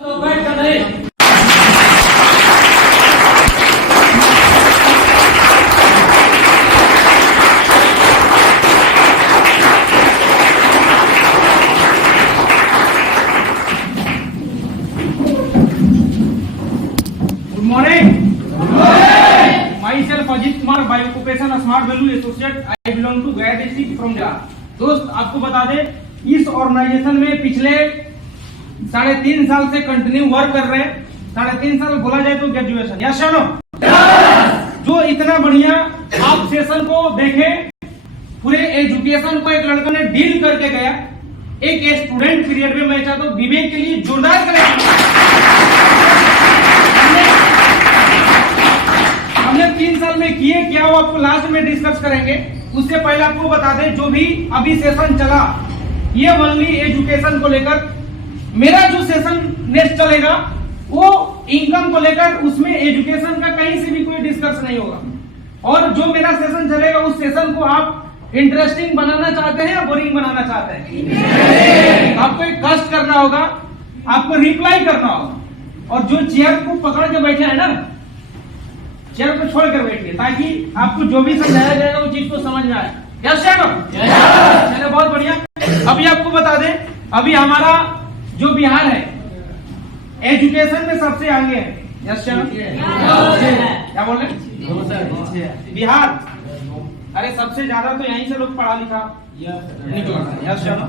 तो बैठ कर नहीं। Good morning. Myself Ajit Kumar, by occupation a Smart Value Associate. I belong to Gaya district from Jar. दोस्त आपको बता दें इस ऑर्गेनाइजेशन में पिछले 3.5 साल से कंटिन्यू वर्क कर रहे हैं। 3.5 साल बोला जाए तो ग्रेजुएशन या शानो जो इतना बढ़िया आप सेशन को देखें, पूरे एजुकेशन को एक लड़का ने डील करके गया। एक स्टूडेंट पीरियड में मैं चाहता हूँ विवेक के लिए जोरदार करें। हमने 3 साल में किए क्या वो आपको लास्ट में डिस्कस करेंगे। उससे पहले आपको बता दें जो भी अभी सेशन चला ये ओनली एजुकेशन को लेकर। मेरा जो सेशन नेक्स्ट चलेगा वो इनकम को लेकर, उसमें एजुकेशन का कहीं से भी कोई डिस्कस नहीं होगा। और जो मेरा सेशन चलेगा उस सेशन को आप इंटरेस्टिंग बनाना चाहते हैं या बोरिंग बनाना चाहते हैं? आपको एक कष्ट करना होगा, आपको रिप्लाई करना होगा। और जो चेयर को पकड़ के बैठे हैं ना, चेयर को छोड़कर बैठिए ताकि आपको जो भी समझाया जाएगा वो चीज को समझ में आए। यस या नो? चलिए बहुत बढ़िया। अभी आपको बता दें अभी हमारा जो बिहार है एजुकेशन में सबसे आगे है। यस या नो? क्या बोल रहे? बिहार। अरे सबसे ज्यादा तो यहीं से लोग पढ़ा लिखा निकला। यस या नो?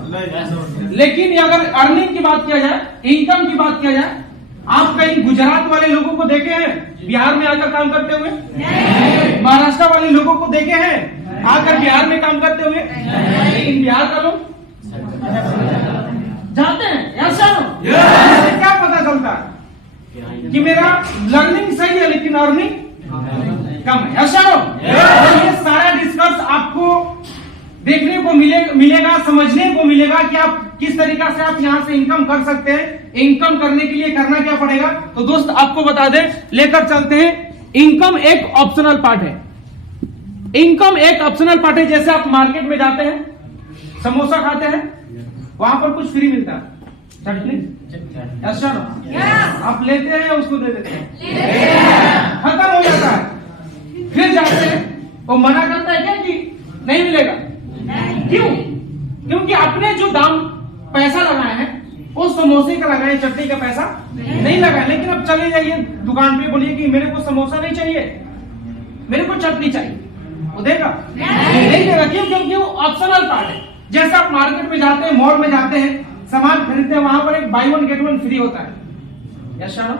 लेकिन अगर अर्निंग की बात किया जाए, इनकम की बात किया जाए, आप कहीं गुजरात वाले लोगों को देखे हैं बिहार में आकर काम करते हुए? महाराष्ट्र वाले लोगों को देखे हैं आकर बिहार में काम करते हुए? लेकिन बिहार का लोग जाते हैं। ऐसा क्या पता चलता है कि मेरा लर्निंग सही है लेकिन अर्निंग कम है। ऐसा ये सारा डिस्कस आपको देखने को मिलेगा, समझने को मिलेगा कि आप किस तरीका से आप यहाँ से इनकम कर सकते हैं। इनकम करने के लिए करना क्या पड़ेगा? तो दोस्त आपको बता दें, लेकर चलते हैं। इनकम एक ऑप्शनल पार्ट है। इनकम एक ऑप्शनल पार्ट है। जैसे आप मार्केट में जाते हैं, समोसा खाते हैं, वहां पर कुछ फ्री मिलता है, चटनी। अच्छा आप लेते हैं या उसको दे देते हैं? खत्म हो जाता है। फिर जाते हैं, वो मना करता है क्या कि नहीं मिलेगा? क्यों? क्योंकि आपने जो दाम पैसा लगाया है वो समोसे का लगाए, चटनी का पैसा नहीं लगाया। लेकिन अब चले जाइए दुकान पे, बोलिए कि मेरे को समोसा नहीं चाहिए, मेरे को चटनी चाहिए, वो देगा? नहीं देगा। क्यों? क्योंकि वो ऑप्शनल पार्ट है। जैसे आप मार्केट में जाते हैं, मॉल में जाते हैं, सामान खरीदते हैं, वहां पर एक बाय 1 गेट 1 फ्री होता है। यस या नो?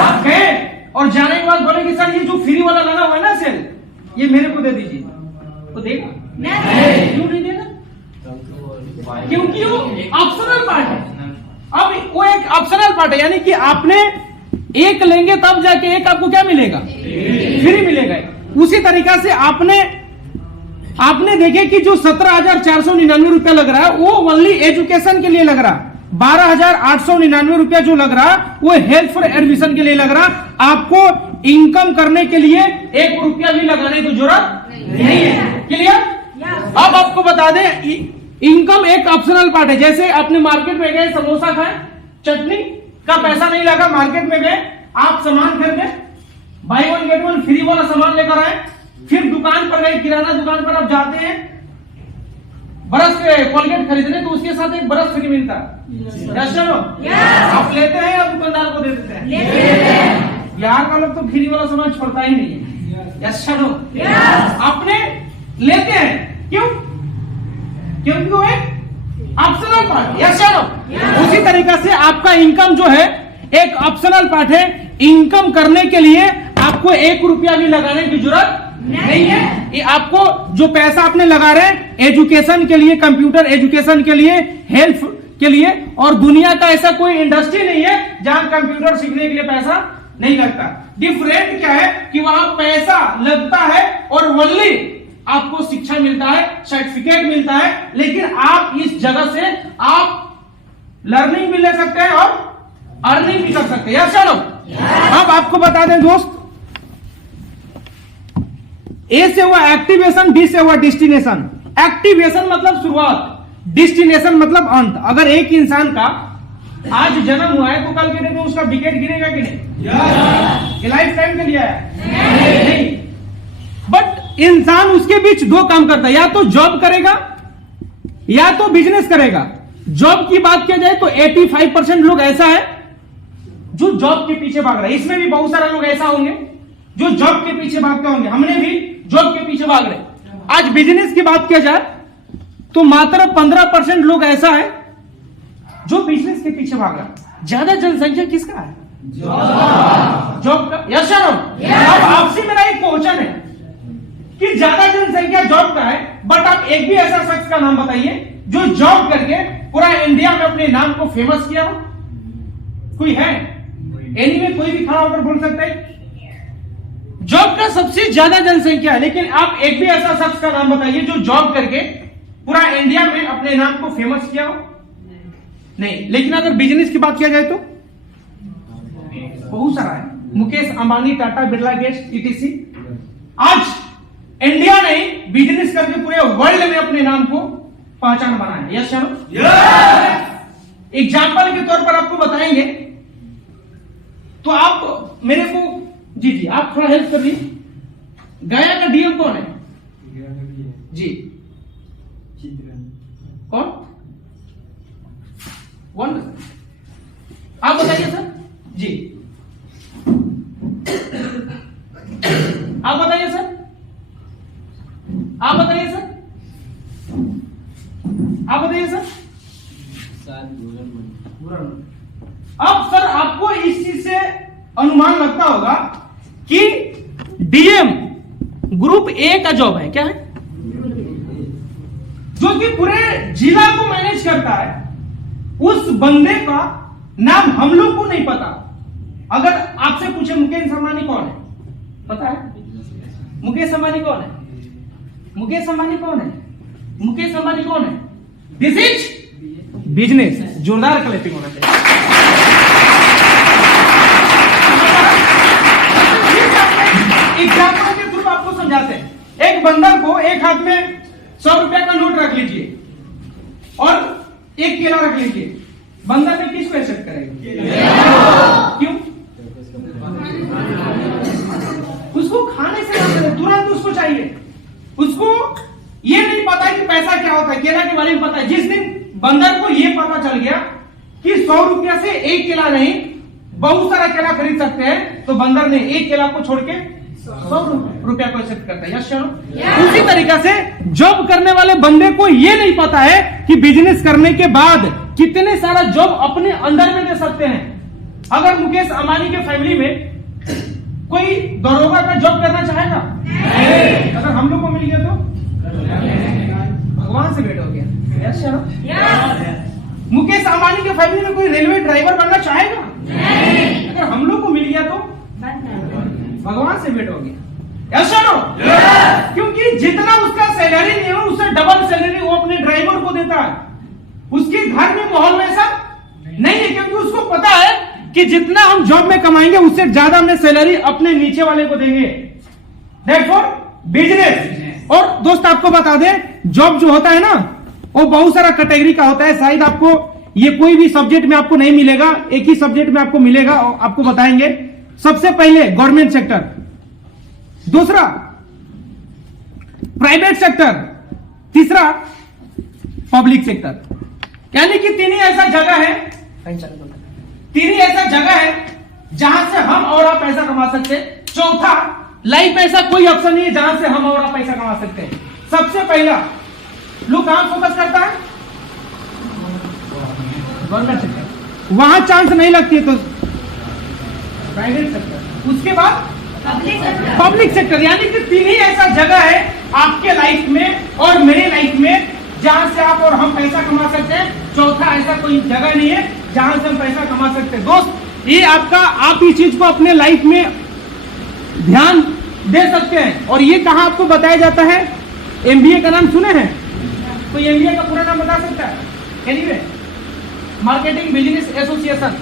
आप गए और जाने के बाद बोले कि सर ये जो फ्री वाला लगा हुआ है ना सेल, ये मेरे को दे दीजिए, वो देगा? क्यों नहीं देगा? क्योंकि वो ऑप्शनल पार्ट है। अब वो एक ऑप्शनल पार्ट है, यानी कि आपने एक लेंगे तब जाके एक आपको क्या मिलेगा? फ्री मिलेगा। उसी तरीका से आपने देखे कि जो 17,499 रुपया लग रहा है वो ओनली एजुकेशन के लिए लग रहा। 12,899 रुपया जो लग रहा वो हेल्थ फॉर एडमिशन के लिए लग रहा। आपको इनकम करने के लिए 1 रुपया भी लगाने की जरूरत नहीं है। क्लियर? अब आपको बता दें इनकम एक ऑप्शनल पार्ट है। जैसे आपने मार्केट में गए, समोसा खाए, चटनी का पैसा नहीं लगा, मार्केट में गए, आप सामान खरीदे, बाय 1 गेट 1 फ्री वाला सामान लेकर आए। फिर दुकान पर गए, किराना दुकान पर आप जाते हैं ब्रश कोलगेट खरीदने, तो उसके साथ एक ब्रश फ्री मिलता है। चलो आप लेते हैं या दुकानदार को दे देते हैं? बिहार का लोग तो फ्री वाला सामान छोड़ता ही नहीं है। यस चलो आपने लेते हैं, क्यों? क्योंकि वो एक ऑप्शनल पार्ट है। यस चलो उसी तरीका से आपका इनकम जो है एक ऑप्शनल पार्ट है। इनकम करने के लिए आपको 1 रुपया भी लगाने की जरूरत नहीं है। ये आपको जो पैसा आपने लगा रहे हैं एजुकेशन के लिए, कंप्यूटर एजुकेशन के लिए, हेल्थ के लिए, और दुनिया का ऐसा कोई इंडस्ट्री नहीं है जहां कंप्यूटर सीखने के लिए पैसा नहीं लगता। डिफरेंट क्या है कि वहां पैसा लगता है और ओनली आपको शिक्षा मिलता है, सर्टिफिकेट मिलता है। लेकिन आप इस जगह से आप लर्निंग भी ले सकते हैं और अर्निंग भी कर सकते हैं। चलो अब आपको बता दें दोस्त, ए से हुआ एक्टिवेशन, डी से हुआ डेस्टिनेशन। एक्टिवेशन मतलब शुरुआत, डेस्टिनेशन मतलब अंत। अगर एक इंसान का आज जन्म हुआ है तो कल के दिन में उसका विकेट गिरेगा कि नहीं? ये लाइफ टाइम के लिए है नहीं। बट इंसान उसके बीच दो काम करता है, या तो जॉब करेगा या तो बिजनेस करेगा। जॉब की बात किया जाए तो 85% लोग ऐसा है जो जॉब के पीछे भाग रहा है। इसमें भी बहुत सारे लोग ऐसा होंगे जो जॉब के पीछे भागते होंगे, हमने भी जॉब के पीछे भाग रहे। आज बिजनेस की बात किया जाए तो मात्र 15% लोग ऐसा है जो बिजनेस के पीछे भाग रहा है। ज्यादा जनसंख्या किसका है? जॉब का। यस और नो? अब आपसे मेरा एक क्वेश्चन है कि ज्यादा जनसंख्या जॉब का है, बट आप एक भी ऐसा शख्स का नाम बताइए जो जॉब करके पूरा इंडिया में अपने नाम को फेमस किया हो। कोई है? एनी में कोई भी खड़ा होकर बोल सकता है? जॉब का सबसे ज्यादा जनसंख्या है, लेकिन आप एक भी ऐसा शख्स का नाम बताइए जो जॉब करके पूरा इंडिया में अपने नाम को फेमस किया हो। नहीं। लेकिन अगर बिजनेस की बात किया जाए तो बहुत सारा है। Mukesh Ambani, Tata, Birla Gates, ETC. आज इंडिया ने बिजनेस करके पूरे वर्ल्ड में अपने नाम को पहचान बनाया है। Yes yes. एग्जाम्पल के तौर पर आपको बताएंगे तो आप मेरे को जी आप थोड़ा हेल्प कर लीजिए। गया का डीएम कौन है जी? कौन? आप बताइए सर जी। आप बताइए सर। आप बताइए सर। आप बताइए सर। अब सर आपको इस चीज से अनुमान लगता होगा कि डीएम ग्रुप ए का जॉब है। क्या है? जो कि पूरे जिला को मैनेज करता है। उस बंदे का नाम हम लोग को नहीं पता। अगर आपसे पूछे मुकेश अंबानी कौन है, पता है? मुकेश अंबानी कौन है? मुकेश अंबानी कौन है? मुकेश अंबानी कौन है? This is business. जोरदार क्लैपिंग होना चाहिए। एग्जाम्पल के थ्रू आपको समझाते हैं। एक बंदर को एक हाथ में 100 रुपया का नोट रख लीजिए और एक केला रख लीजिए। बंदर में किसको एक्सेप्ट करेगा? क्यों? उसको खाने से मतलब तुरंत उसको चाहिए। उसको ये नहीं पता है कि पैसा क्या होता है, केला के बारे में पता है। जिस दिन बंदर को ये पता चल गया कि 100 रुपया से एक केला नहीं बहुत सारा केला खरीद सकते हैं, तो बंदर ने एक केला को छोड़ के 100 रुपया को एक्सेप्ट करता है। यस चलो। उसी तरीका से जॉब करने वाले बंदे को ये नहीं पता है कि बिजनेस करने के बाद कितने सारा जॉब अपने अंदर में दे सकते हैं। अगर मुकेश अंबानी के फैमिली में कोई दरोगा का जॉब करना चाहेगा? अगर हम लोग को मिल गया तो भगवान से भेंट हो गया। यस चलो। मुकेश अंबानी के फैमिली में कोई रेलवे ड्राइवर बनना चाहेगा? अगर हम लोग को मिल गया तो भगवान से भेंट हो गया। Yes no? क्योंकि जितना उसका सैलरी नहीं हो उससे डबल सैलरी वो अपने ड्राइवर को देता है। उसके घर में माहौल वैसा नहीं है, क्योंकि उसको पता है कि जितना हम जॉब में कमाएंगे उससे ज्यादा हमने सैलरी अपने नीचे वाले को देंगे। Therefore business. और दोस्त आपको बता दें, जॉब जो होता है ना वो बहुत सारा कैटेगरी का होता है। शायद आपको ये कोई भी सब्जेक्ट में आपको नहीं मिलेगा, एक ही सब्जेक्ट में आपको मिलेगा और आपको बताएंगे। सबसे पहले गवर्नमेंट सेक्टर, दूसरा प्राइवेट सेक्टर, तीसरा पब्लिक सेक्टर। यानी कि तीन ही ऐसा जगह है, तीन ही ऐसा जगह है जहां से हम और आप पैसा कमा सकते हैं। चौथा लाइफ में ऐसा कोई ऑप्शन नहीं है जहां से हम और आप पैसा कमा सकते हैं। सबसे पहला लोग कहां फोकस करता है? Government sector. वहां चांस नहीं लगती है तो प्राइवेट सेक्टर, उसके बाद पब्लिक सेक्टर। यानी कि तीन ही ऐसा जगह है आपके लाइफ में और मेरे लाइफ में जहां से आप और हम पैसा कमा सकते हैं। चौथा ऐसा कोई जगह नहीं है जहां से हम पैसा कमा सकते हैं। दोस्त ये आपका, आप इस चीज को अपने लाइफ में ध्यान दे सकते हैं। और ये कहां आपको बताया जाता है? एमबीए का नाम सुने हैं? कोई एमबीए का पूरा नाम बता सकता है? Anyway, marketing business association.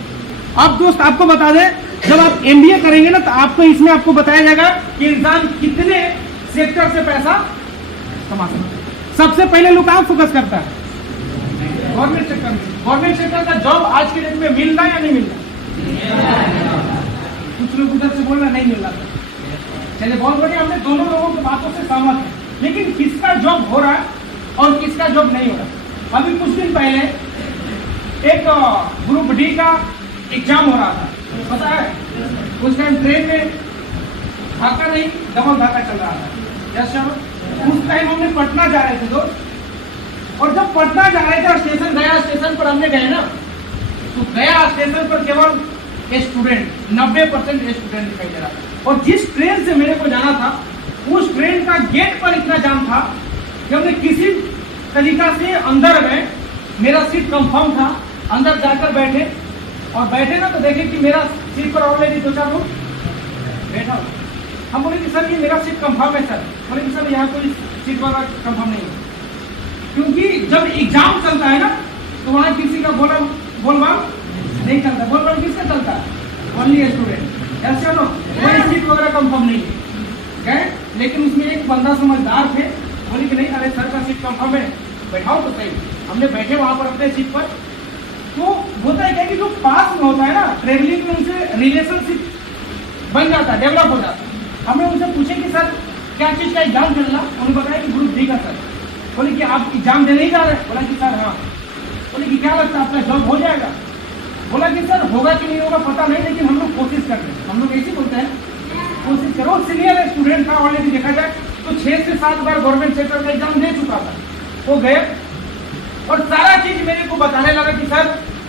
अब दोस्त आपको बता दें, जब आप एमबीए करेंगे ना तो आपको इसमें आपको बताया जाएगा कि इंसान कितने सेक्टर से पैसा कमा सकता है। सबसे पहले लोग कहां फोकस करता है? गवर्नमेंट सेक्टर में। गवर्नमेंट सेक्टर का जॉब आज के डेट में मिल रहा है या नहीं मिल रहा? कुछ लोग उधर से बोल रहे नहीं मिल रहा। चलिए बहुत बढ़िया, हमने दोनों लोगों की बातों से सहमत है, लेकिन किसका जॉब हो रहा है और किसका जॉब नहीं हो रहा? अभी कुछ दिन पहले एक ग्रुप डी का एग्जाम हो रहा था, पता है? उस टाइम ट्रेन में धक्का नहीं, डबल धक्का चल रहा था। उस टाइम हमने पटना जा रहे थे दोस्त, और जब पटना जा रहे थे और स्टेशन गया, स्टेशन पर हमने गए ना, तो गया स्टेशन पर केवल स्टूडेंट, 90% स्टूडेंट दिखाई दे रहा था। और जिस ट्रेन से मेरे को जाना था, उस ट्रेन का गेट पर इतना जाम था कि हमने किसी तरीका से अंदर गए, मेरा सीट कंफर्म था, अंदर जाकर बैठे, और बैठे ना तो देखे कि मेरा सीट पर ऑलरेडी 2-4 लोग बैठा हो। हम बोले कि सर ये मेरा सीट कंफर्म है सर। बोले कि सर यहाँ कोई सीट वाला कंफर्म नहीं है, क्योंकि जब एग्जाम चलता है ना तो वहाँ किसी का बोलबाल नहीं चलता। बोलबाल किसका चलता है? Only student. ऐसे नो कोई सीट वगैरह कंफर्म नहीं है, लेकिन उसमें एक बंदा समझदार थे, बोले कि नहीं अरे सर का सीट कंफर्म है, बैठाओ तो सही। हमने बैठे वहाँ पर अपने सीट पर। तो होता है क्या कि जो पास में होता है ना ट्रेवलिंग में, उनसे रिलेशनशिप बन जाता है, डेवलप हो जाता है। हमने उनसे पूछे कि सर क्या चीज़ का एग्जाम चल रहा? उन्होंने बताया कि ग्रुप डी का सर। बोले कि आप एग्जाम देने ही जा रहे हैं? बोला कि सर हाँ। बोले कि क्या लगता है आपका जॉब हो जाएगा? बोला कि सर होगा कि नहीं होगा पता नहीं, लेकिन हम लोग कोशिश कर रहे हैं। हम लोग ऐसे बोलते हैं कोशिश करो। सीनियर स्टूडेंट था, ऑलरेडी देखा जाए तो 6 से 7 बार गवर्नमेंट सेक्टर का एग्जाम दे चुका था। वो गए और सारा चीज मेरे को बताने लगा कि सर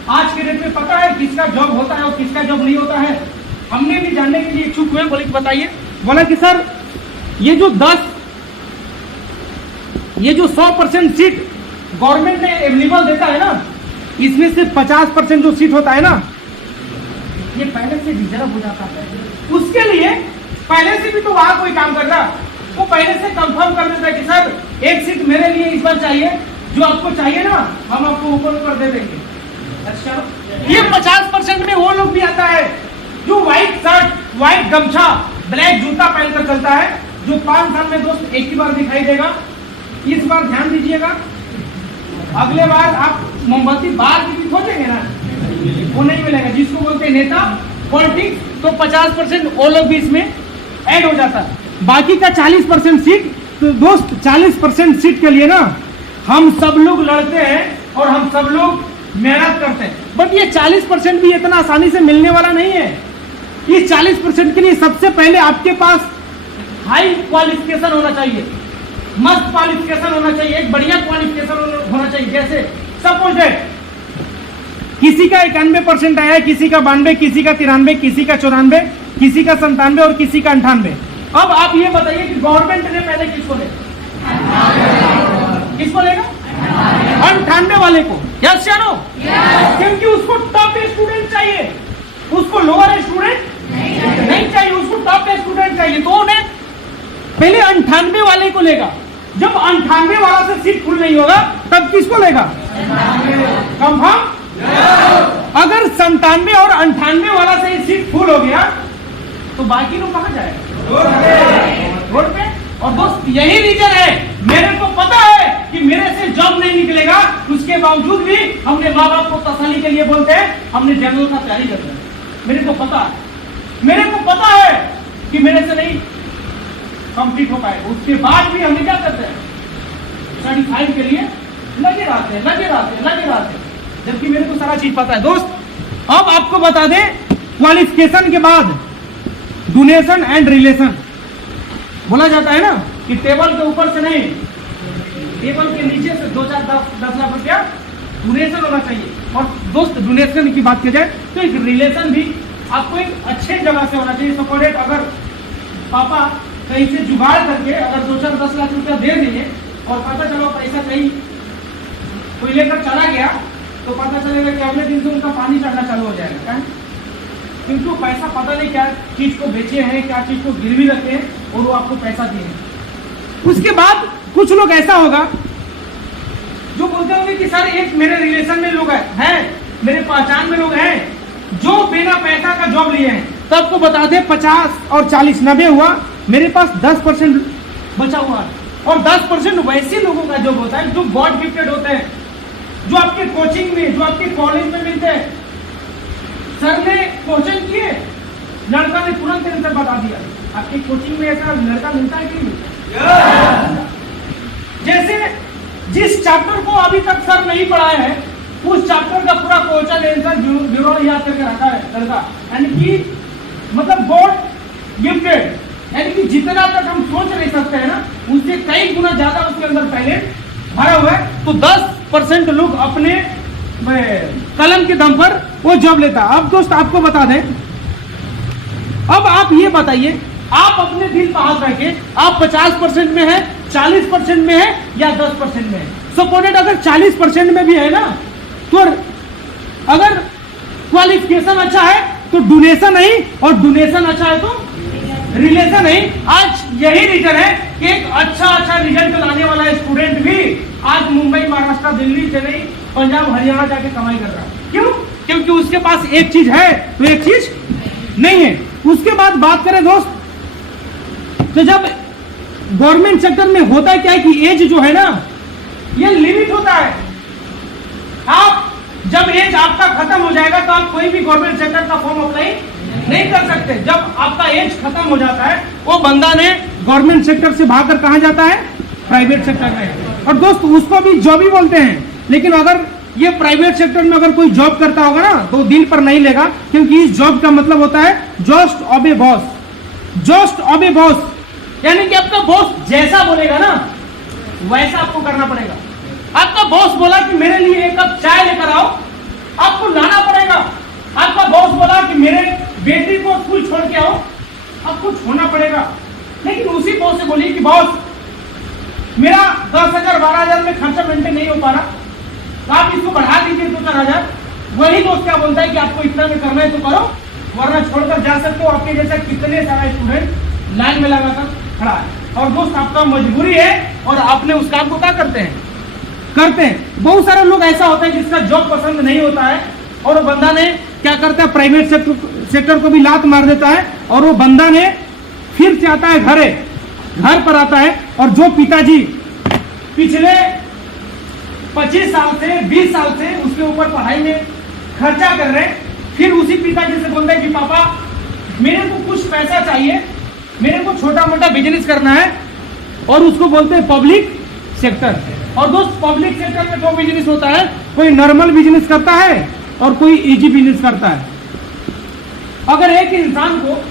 आज के डेट में पता है किसका जॉब होता है और किसका जॉब नहीं होता है। हमने भी जानने के लिए इच्छुक हुए। बोले कि बताइए। बोला कि सर ये जो 100% सीट गवर्नमेंट ने अवेलेबल देता है ना, इसमें से 50% जो सीट होता है ना, ये पहले से रिजर्व हो जाता है। उसके लिए पहले से भी तो वहां कोई काम कर रहा, वो पहले से कंफर्म कर देता है कि सर एक सीट मेरे लिए इस बार चाहिए, जो आपको चाहिए ना हम आपको ऊपर ऊपर दे देंगे। अच्छा, ये 50% में वो लोग भी आता है जो व्हाइट शर्ट, व्हाइट गमछा, ब्लैक जूता पहनकर चलता है, जो 5 साल में दोस्त एक ही बार दिखाई देगा। इस बार ध्यान दीजिएगा, अगले बार आप मोमबत्ती बाहर की भी खोजेंगे ना, वो नहीं मिलेगा। जिसको बोलते हैं नेता पॉलिटिक्स, तो 50% वो लोग भी इसमें ऐड हो जाता है। बाकी का 40% सीट, तो दोस्त 40% सीट के लिए ना हम सब लोग लड़ते हैं और हम सब लोग मेहनत करते हैं, बट ये 40% भी इतना आसानी से मिलने वाला नहीं है। इस 40% के लिए सबसे पहले आपके पास हाई क्वालिफिकेशन होना चाहिए, मस्त क्वालिफिकेशन होना चाहिए, एक बढ़िया क्वालिफिकेशन होना चाहिए। जैसे सपोज दैट किसी का 91% आया है, किसी का 92, किसी का 93, किसी का 94, किसी का 97 और किसी का 98। अब आप ये बताइए कि गवर्नमेंट ने पहले किसको लेगा? किसको लेगा? 98 वाले को। यस या नो? क्योंकि उसको टॉप स्टूडेंट चाहिए, उसको लोअर स्टूडेंट नहीं चाहिए, उसको टॉप स्टूडेंट चाहिए। तो उन्हें पहले 98 वाले को लेगा। जब 98 वाला से सीट फुल नहीं होगा तब किसको लेगा? कंफर्म? अगर 97 और 98 वाला से सीट फुल हो गया तो बाकी लोग कहाँ जाएगा? रोड पे। और दोस्त यही रीजन है, मेरे को पता है कि मेरे से जॉब नहीं निकलेगा, उसके बावजूद भी हमने माँ बाप को तसल्ली के लिए बोलते हैं हमने जनरल का तैयारी करना है। मेरे को पता है कि मेरे से नहीं कंप्लीट हो पाएगा, उसके बाद भी हमने क्या करते हैं? सर्टिफाइड के लिए लगे रहते हैं, जबकि मेरे को सारा चीज पता है। दोस्त अब आपको बता दें, क्वालिफिकेशन के बाद डोनेशन एंड रिलेशन बोला जाता है ना कि टेबल के ऊपर से नहीं, टेबल के नीचे से 2-4-10 लाख रुपया डोनेशन होना चाहिए। और दोस्त डोनेशन की बात की जाए तो एक रिलेशन भी आपको एक अच्छे जगह से होना चाहिए। सपोर्टेड अगर पापा कहीं से जुगाड़ करके अगर 2-4-10 लाख रुपया दे देंगे और पता चलो पैसा कहीं कोई लेकर चला गया तो पता चलेगा कि अगले दिन से उनका पानी चढ़ना चालू हो जाएगा। क्योंकि वो पैसा पता नहीं क्या चीज को बेचे हैं, क्या चीज को गिरवी रखे हैं और वो आपको पैसा दिए। उसके बाद कुछ लोग ऐसा होगा जो बोलते होंगे कि सर एक मेरे रिलेशन में लोग हैं, मेरे पहचान में लोग हैं जो बिना पैसा का जॉब लिए हैं। तो आपको बता दें 50 और 40 90 हुआ, मेरे पास 10% बचा हुआ है। और 10% वैसे लोगों का जॉब होता है जो गॉड गिफ्टेड होते हैं, जो आपके कोचिंग में, जो आपके कॉलेज में मिलते हैं, सर ने क्वेश्चन किए, लड़का ने तुरंत आंसर बता दिया। आपकी कोचिंग में ऐसा लड़का मिलता है कि नहीं? जैसे जिस चैप्टर को अभी तक सर नहीं पढ़ाया है, उस चैप्टर का पूरा क्वेश्चन आंसर ब्यूरो याद करके रखा है लड़का, यानी कि मतलब गॉड गिफ्टेड, यानी कि जितना तक हम सोच नहीं सकते हैं ना, उससे कई गुना ज्यादा उसके अंदर टैलेंट भरा हुआ है। तो 10% लोग अपने कलम के दम पर वो जॉब लेता है। अब दोस्त आपको बता दें, अब आप ये बताइए, आप अपने दिल पर हाथ रखिए, आप 50% में है, 40% में है या 10% में है। सपोर्टेड अगर 40% में भी है ना, तो अगर क्वालिफिकेशन अच्छा है तो डोनेशन नहीं, और डोनेशन अच्छा है तो रिलेशन नहीं। आज यही रीजन है कि एक अच्छा रिजल्ट लाने वाला स्टूडेंट भी आज मुंबई, महाराष्ट्र, दिल्ली, चेन्नई, पंजाब, हरियाणा जाके कमाई कर रहा है। क्यों? क्योंकि उसके पास एक चीज है तो एक चीज नहीं है। उसके बाद बात करें दोस्त, तो जब गवर्नमेंट सेक्टर में होता है क्या है कि एज जो है ना, ये लिमिट होता है। आप जब एज आपका खत्म हो जाएगा तो आप कोई भी गवर्नमेंट सेक्टर का फॉर्म अप्लाई नहीं कर सकते। जब आपका एज खत्म हो जाता है, वो बंदा ने गवर्नमेंट सेक्टर से भागकर कहां जाता है? प्राइवेट सेक्टर में। और दोस्त उसको भी जॉब ही बोलते हैं, लेकिन अगर ये प्राइवेट सेक्टर में अगर कोई जॉब करता होगा ना तो दिल पर नहीं लेगा, क्योंकि इस जॉब का मतलब होता है just obey boss. Just obey boss यानी कि आपका बॉस जैसा बोलेगा ना वैसा आपको करना पड़ेगा। आपका बॉस बोला कि मेरे लिए एक कप चाय लेकर आओ, आपको लाना पड़ेगा। आपका बॉस बोला कि मेरे बेटी को स्कूल छोड़ के आओ, आपको छोड़ना पड़ेगा। लेकिन उसी बॉस से बोलिए कि बॉस मेरा 10,000 12,000 में खर्चा मेंटेन नहीं हो पा रहा, तो आप इसको बढ़ा दीजिए 2-4,000। वही दोस्त क्या बोलता है कि आपको इतना में करना है तो करो, वरना छोड़कर जा सकते हो। आपके जैसा कितने सारे स्टूडेंट लाइन में लगाकर खड़ा है, और दोस्त आपका मजबूरी है और आपने उस काम को क्या करते हैं? बहुत सारे लोग ऐसा होता है जिसका जॉब पसंद नहीं होता है, और वो बंदा ने क्या करता है, प्राइवेट सेक्टर को भी लात मार देता है, और वो बंदा ने फिर से आता है घर पर आता है। और जो पिताजी पिछले 25 साल से 20 साल से उसके ऊपर पढ़ाई में खर्चा कर रहे हैं, फिर उसी पिताजी से बोलता है कि पापा मेरे को कुछ पैसा चाहिए, मेरे को छोटा मोटा बिजनेस करना है, और उसको बोलते हैं पब्लिक सेक्टर। और दोस्त पब्लिक सेक्टर में दो बिजनेस होता है, कोई नॉर्मल बिजनेस करता है और कोई इजी बिजनेस करता है। अगर एक इंसान को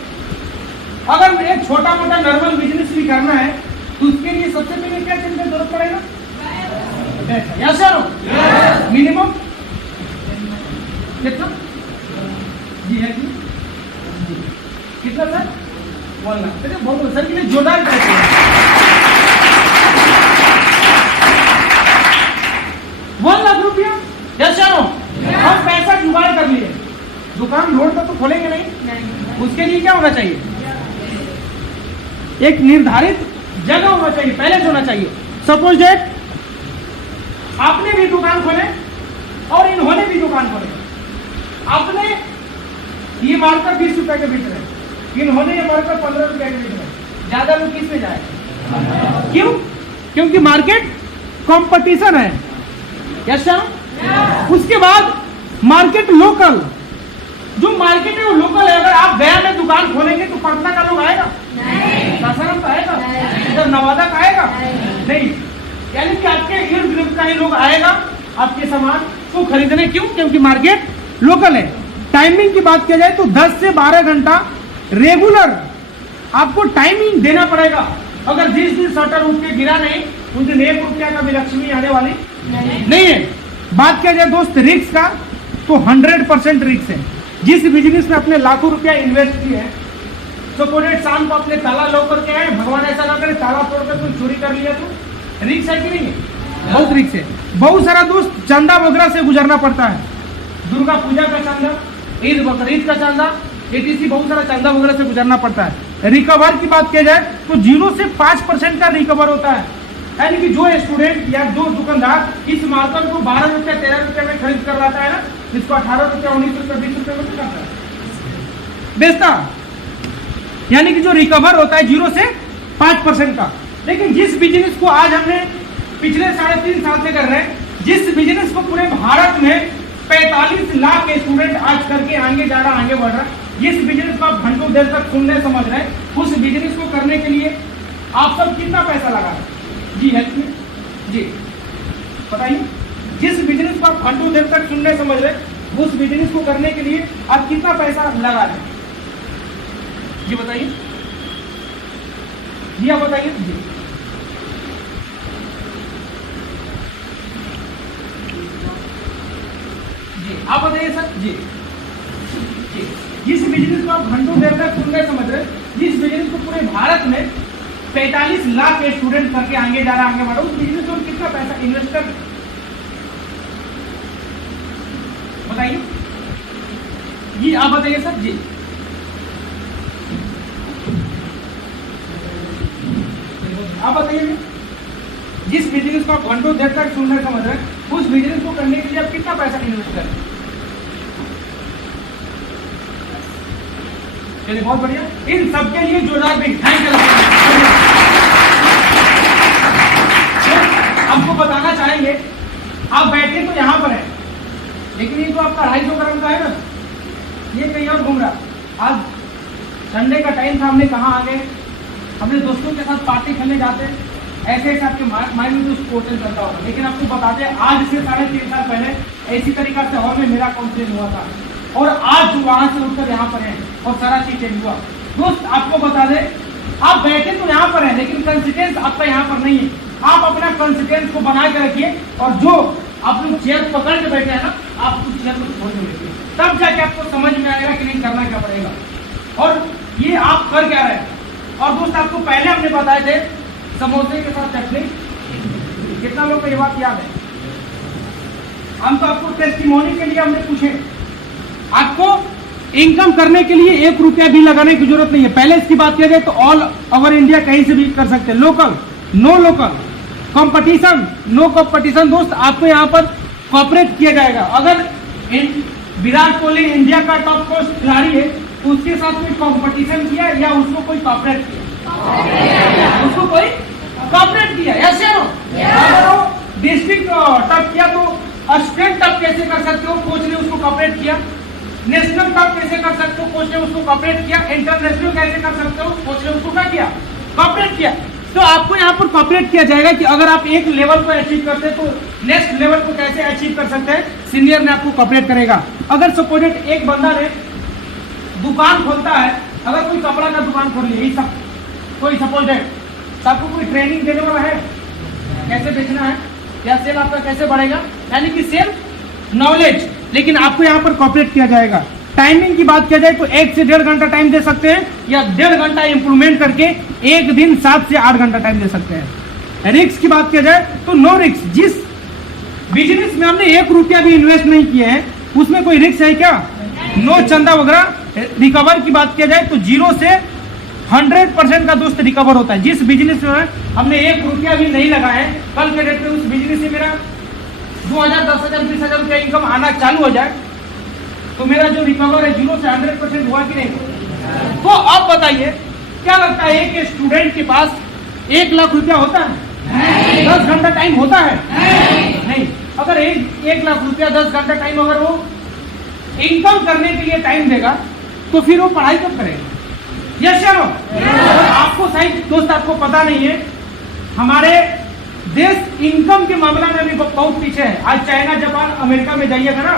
अगर एक छोटा मोटा नॉर्मल बिजनेस भी करना है तो उसके लिए सबसे पहले क्या चीज की जरूरत पड़ेगा? यस सर, मिनिमम कितना? जी है कि कितना सर? 1 लाख। चलिए बहुत सर के लिए जोरदार पैसे 1 लाख रुपया। यस सर, हम पैसा जुगाड़ कर लिए, दुकान रोड पर तो खोलेंगे नहीं। उसके लिए क्या होना चाहिए? एक निर्धारित जगह होना चाहिए, पैलेस होना चाहिए। सपोज डेट आपने भी दुकान खोले और इन्होंने भी दुकान खोले। आपने ये मार्कर 20 रुपए के बेच रहे, इन्होंने ये मार्कर 15 रुपए के बेच रहे। ज्यादा लोग किस में जाए? क्यों? क्योंकि मार्केट कंपटीशन है। Yes sir. उसके बाद मार्केट लोकल, जो मार्केट है वो लोकल है। अगर आप गया में दुकान खोलेंगे तो पटना का लोग आएगा? सासाराम का आएगा? इधर नवादा का आएगा? नहीं। यानी कि आपके इर्द गिर्द का ही लोग आएगा आपके सामान को खरीदने। क्यों? क्योंकि मार्केट लोकल है। टाइमिंग की बात किया जाए तो 10 से 12 घंटा रेगुलर आपको टाइमिंग देना पड़ेगा। अगर जिस दिन शटर उठ के गिरा नहीं, उस दिन 1 रुपया का भी लक्ष्मी आने वाली नहीं है। बात किया जाए दोस्त रिस्क का, तो 100% रिस्क है। जिस बिजनेस में अपने लाखों रुपया इन्वेस्ट किए हैं, तो पूरे शाम को अपने ताला लॉक करके आए, भगवान ऐसा ना करे ताला तोड़कर कोई चोरी कर लिया तो रिस्क है कि नहीं है? बहुत रिस्क है। बहुत सारा दोस्त चंदा वगैरह से गुजरना पड़ता है। दुर्गा पूजा का चंदा, ईद बकरीद का चंदा, एटीसी बहुत सारा चंदा वगैरह से गुजरना पड़ता है। रिकवर की बात किया जाए तो 0 से 5% का रिकवर होता है। यानी कि जो स्टूडेंट या जो दुकानदार इस मार्कर को 12 रुपया 13 रुपया में खरीद कर लाता है ना, इसको 18 रुपया 19 रुपया 20 रुपये में करता है, बेचता। यानी कि जो रिकवर होता है 0 से 5% का। लेकिन जिस बिजनेस को आज हमने पिछले 3.5 साल से कर रहे हैं, जिस बिजनेस को पूरे भारत में 45 लाख स्टूडेंट आज करके आगे जा रहा, आगे बढ़ रहा, जिस बिजनेस को आप घंटों देर तक सुनने समझ रहे हैं, उस बिजनेस को करने के लिए आप सब कितना पैसा लगा रहे हैं? जी हेल्प में जी बताइए। जिस बिजनेस को आप घंटों देर तक सुनने समझ रहे हैं, उस बिजनेस को करने के लिए आप कितना पैसा लगा रहे हैं? जी बताइए, जी आप बताइए। जी आप बताइए सर। जी जिस बिजनेस को आप घंटों देर तक सुन रहे समझ रहे, जिस बिजनेस को पूरे भारत में 45 लाख स्टूडेंट करके आगे जा रहा, आगे बढ़ा, उस बिजनेस को कितना पैसा इन्वेस्ट कर बताइए। जी आप बताइए सर। जी आप बताइए, जिस बिजनेस को आप घंटों देर तक सुन रहे समझ रहे, उस बिजनेस को करने के लिए आप कितना पैसा इन्वेस्ट करें? चलिए बहुत बढ़िया। इन सबके लिए जोरदार थैंक यू। आपको बताना चाहेंगे, आप बैठे तो यहाँ पर है, लेकिन ये जो आपका 250 करोड़ का है ना, ये कहीं और घूम रहा। आज संडे का टाइम था, हमने कहाँ आ गए, अपने दोस्तों के साथ पार्टी करने जाते हैं, ऐसे ऐसे आपके माइंड में जो पोर्टल चलता होगा। लेकिन आपको बताते हैं, आज से 3.5 साल पहले ऐसी तरीका से हॉल में मेरा काउंसलिंग हुआ था, और आज जो वहां से उठकर यहाँ पर है और सारा चीज चेंज हुआ। दोस्त आपको बता दें, आप बैठे तो यहाँ पर है, लेकिन कंसिस्टेंस आपका यहाँ पर नहीं है। आप अपना कंसिस्टेंस को बना के रखिए, और जो आप लोग चेयर पकड़ के बैठे हैं ना, आप उस चेयर को छोड़ दीजिए, तब जाके आपको समझ में आएगा कि नहीं करना क्या पड़ेगा, और ये आप कर क्या रहे हैं। और दोस्त आपको पहले हमने बताए थे समोसे के साथ चटनी, कितना लोग को ये बात याद है? हम तो आपको टेस्टिमोनी के लिए हमने पूछे, आपको इनकम करने के लिए 1 रुपया भी लगाने की जरूरत नहीं है। पहले इसकी बात किया जाए तो ऑल ओवर इंडिया कहीं से भी कर सकते हैं, local no local, competition no competition. दोस्त आपको यहाँ पर कॉपरेट किया जाएगा। अगर विराट कोहली इंडिया का टॉप कोस्ट खिलाड़ी है, उसके साथ कोई कंपटीशन किया या उसको कोई कॉपरेट किया? उसको कोई कॉपरेट किया, ऐसे हो। अगर वो डिस्ट्रिक्ट टॉप किया तो स्टेट टॉप कैसे कर सकते हो? कोच ने उसको कॉपरेट किया। नेशनल टॉप कैसे कर सकते हो? कोच ने उसको कॉपरेट किया। इंटरनेशनल कैसे कर सकते हो? कोच ने उसको क्या किया? कॉपरेट किया। तो आपको यहाँ पर कॉपरेट किया जाएगा कि अगर आप एक लेवल को अचीव करते हैं तो नेक्स्ट लेवल को कैसे अचीव कर सकते हैं, सीनियर ने आपको कॉपरेट करेगा। अगर सपोजेट एक बंदा ने दुकान खोलता है, अगर कोई कपड़ा का दुकान खोल लिया, सब कोई सपोजेट, आपको कोई ट्रेनिंग देने वाला है कैसे बेचना है या सेल आपका कैसे बढ़ेगा, यानी कि सेल नॉलेज। लेकिन आपको यहाँ पर कॉपरेट किया जाएगा। टाइमिंग की बात किया जाए तो 1 से 1.5 घंटा टाइम दे सकते हैं, या 1.5 घंटा इंप्रूवमेंट करके एक दिन 7 से 8 घंटा टाइम दे सकते हैं। रिस्क की बात किया जाए तो नो रिस्क। जिस बिजनेस में हमने 1 रुपया भी इन्वेस्ट नहीं किया है, उसमें कोई रिस्क है क्या? नो चंदा वगैरह। रिकवर की बात किया जाए तो 0 से 100% का दोस्त रिकवर होता है। जिस बिजनेस में हमने 1 रुपया भी नहीं लगाया है, कल के डेट में उस बिजनेस से मेरा 2000, 10,000, 20,000 रुपया इनकम आना चालू हो जाए तो मेरा जो रिकवर है 0 से 100% हुआ कि नहीं? तो अब बताइए, क्या लगता है एक स्टूडेंट के पास 1 लाख रुपया होता है? 10 घंटा टाइम होता है? नहीं। अगर 1 लाख रुपया 10 घंटा टाइम अगर वो इनकम करने के लिए टाइम देगा तो फिर वो पढ़ाई कब करेगा? यस या नो? आपको शायद दोस्त आपको पता नहीं है, हमारे देश इनकम के मामला में भी बहुत पीछे है। आज चाइना, जापान, अमेरिका में जाइएगा ना,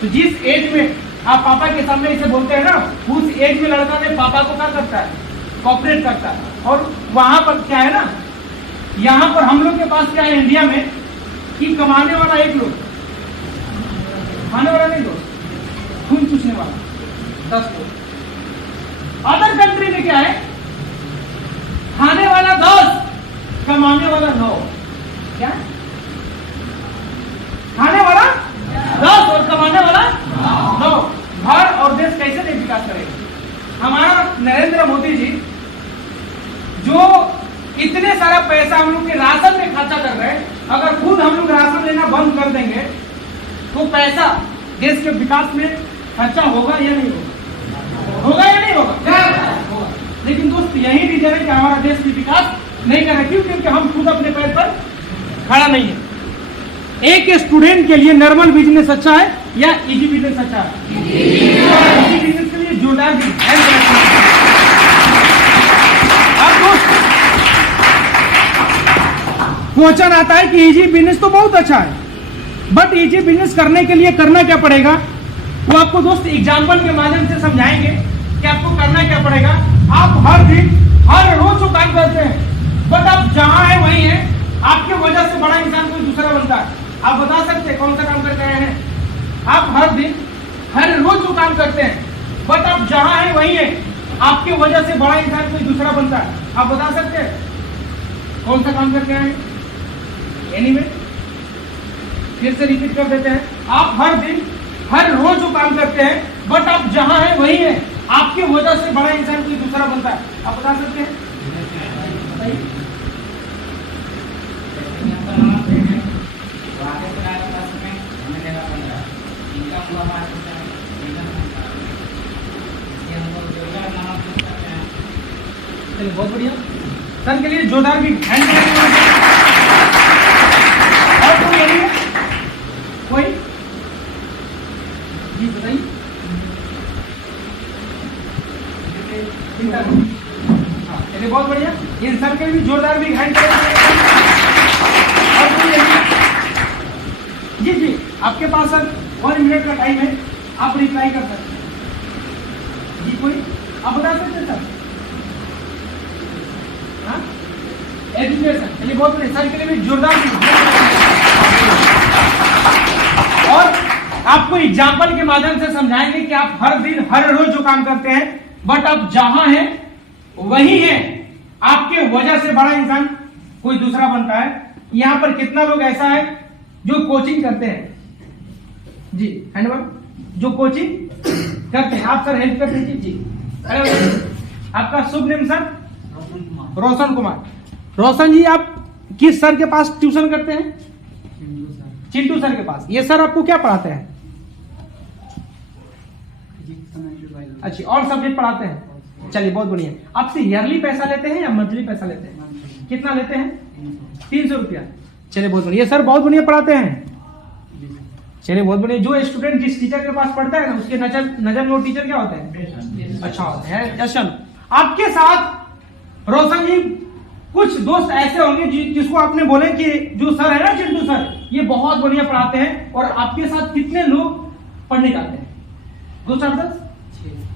तो जिस एज में आप पापा के सामने इसे बोलते हैं ना, उस एज में लड़का ने पापा को क्या करता है? कॉपरेट करता है। और वहां पर क्या है ना, यहाँ पर हम लोग के पास क्या है इंडिया में कि कमाने वाला एक लोग, खाने वाला नहीं लोग, खून चूसने वाला 10 लोग। अदर कंट्री में क्या है? खाने वाला 10, कमाने वाला 9। क्या? खाने वाला 10 और कमाने वाला 9। घर और देश कैसे नहीं विकास करेगा? हमारा नरेंद्र मोदी जी जो इतने सारा पैसा हम लोग के राशन में खर्चा कर रहे हैं, अगर खुद हम लोग राशन लेना बंद कर देंगे तो पैसा देश के विकास में खर्चा होगा या नहीं होगा? होगा या नहीं होगा? होगा। लेकिन दोस्त यही रीजन है कि हमारा देश की विकास नहीं कर रहा। क्यों? क्योंकि हम खुद अपने पैर पर खड़ा नहीं है। एक स्टूडेंट के लिए नॉर्मल बिजनेस अच्छा है या इजी बिजनेस अच्छा है? इजी बिजनेस के लिए जोरदार अब दोस्त क्वेश्चन आता है कि इजी बिजनेस तो बहुत अच्छा है, बट इजी बिजनेस करने के लिए करना क्या पड़ेगा? वो आपको दोस्त एग्जाम्पल के माध्यम से समझाएंगे कि आपको करना क्या पड़ेगा। आप हर दिन हर रोज जो काम करते हैं, बट आप जहां है वही है, आपके वजह से बड़ा इंसान कोई दूसरा बनता है। आप बता सकते हैं कौन सा काम करके आए हैं? आप हर दिन हर रोज जो काम करते हैं, बट आप जहां है वही है, आपके वजह से बड़ा इंसान कोई दूसरा बनता है। आप बता सकते हैं कौन सा काम करके आए हैं? एनीवे फिर से रिपीट कर देते हैं। आप हर दिन हर रोज जो काम करते हैं, बट आप जहां है वही है, आपके वजह से बड़ा इंसान कोई दूसरा बनता है। आप बता सकते हैं? चलिए बहुत बढ़िया, सर के लिए जोरदार भी हैंड और कोई जी बताइए। हाँ चलिए बहुत बढ़िया, इन सर के भी जोरदार भी हैंड और कोई जी जी आपके पास सर 1 मिनट का टाइम है, आप रिप्लाई कर सकते हैं। जी कोई आप बता सकते हैं सर? हाँ एजुकेशन, चलिए बहुत बढ़िया, सर के लिए भी जोरदार। और आपको एग्जाम्पल के माध्यम से समझाएंगे कि आप हर दिन हर रोज जो काम करते हैं, बट आप जहां हैं वही है, आपके वजह से बड़ा इंसान कोई दूसरा बनता है। यहां पर कितना लोग ऐसा है जो कोचिंग करते हैं? जी हैंडवर्क, जो कोचिंग करते हैं। आप सर हेल्प कर दीजिए जी। आपका शुभ नेम सर? रोशन कुमार। रोशन जी आप किस सर के पास ट्यूशन करते हैं? चिंटू सर के पास। ये सर आपको क्या पढ़ाते हैं? अच्छा, और सब्जेक्ट पढ़ाते हैं। चलिए बहुत बढ़िया। आपसे ईयरली पैसा लेते हैं या मंथली पैसा लेते हैं? कितना लेते हैं? 300 रुपया। चलिए बहुत बढ़िया, ये सर बहुत बढ़िया पढ़ाते हैं। चलिए बहुत बढ़िया। जो स्टूडेंट जिस टीचर के पास पढ़ता है ना, उसके नजर में वो टीचर क्या होता है? अच्छा होता है। यशन, आपके साथ रोशन जी कुछ दोस्त ऐसे होंगे जिसको आपने बोले कि जो सर है ना चिंटू सर, ये बहुत बढ़िया पढ़ाते हैं, और आपके साथ कितने लोग पढ़ने जाते हैं? 2 4 10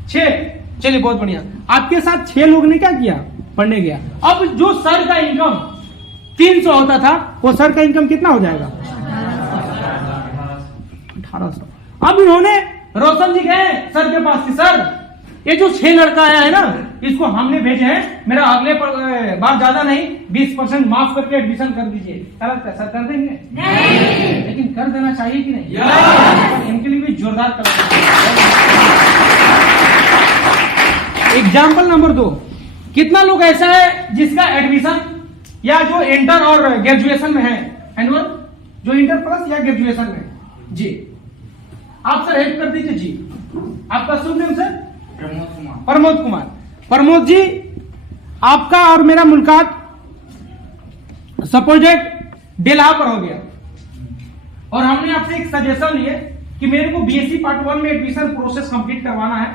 6। चलिए बहुत बढ़िया, आपके साथ 6 लोग ने क्या किया? पढ़ने गया। अब जो सर का इनकम 300 होता था, वो सर का इनकम कितना हो जाएगा? 1800। अब इन्होंने रोशन जी गए सर के पास कि सर ये जो 6 लड़का आया है ना, इसको हमने भेजे हैं, मेरा अगले बार ज्यादा नहीं 20% माफ करके एडमिशन कर दीजिए। सर कर देंगे? नहीं। लेकिन कर देना चाहिए कि नहीं? इनके लिए भी जोरदार कर। एग्जाम्पल नंबर 2, कितना लोग ऐसा है जिसका एडमिशन या जो इंटर और ग्रेजुएशन में है, एनुअल जो इंटर प्लस या ग्रेजुएशन में? जी आप सर हेल्प कर दीजिए जी। आपका शुभ नाम सर? प्रमोद कुमार। प्रमोद जी, आपका और मेरा मुलाकात सपोजेट डेला पर हो गया, और हमने आपसे एक सजेशन लिए कि मेरे को बीएससी पार्ट 1 में एडमिशन प्रोसेस कंप्लीट करवाना है।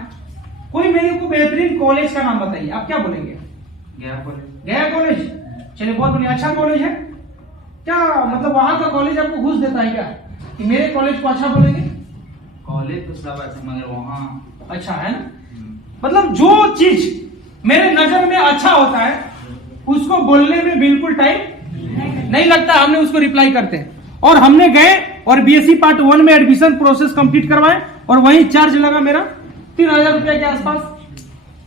कोई मेरे को बेहतरीन कॉलेज का नाम बताइए। आप क्या बोलेंगे? गया कॉलेज। गया कॉलेज, चलिए बहुत बढ़िया। अच्छा कॉलेज है क्या? मतलब वहां का कॉलेज आपको घूस देता है क्या कि मेरे कॉलेज को अच्छा बोलेंगे? कॉलेज तो सब अच्छा, मगर वहाँ अच्छा है ना। मतलब जो चीज मेरे नजर में अच्छा होता है उसको बोलने में बिल्कुल टाइम नहीं लगता, हमने उसको रिप्लाई करते हैं। और हमने गए और बीएससी पार्ट 1 में एडमिशन प्रोसेस कंप्लीट करवाए, और वही चार्ज लगा मेरा 3000 रुपया के आसपास।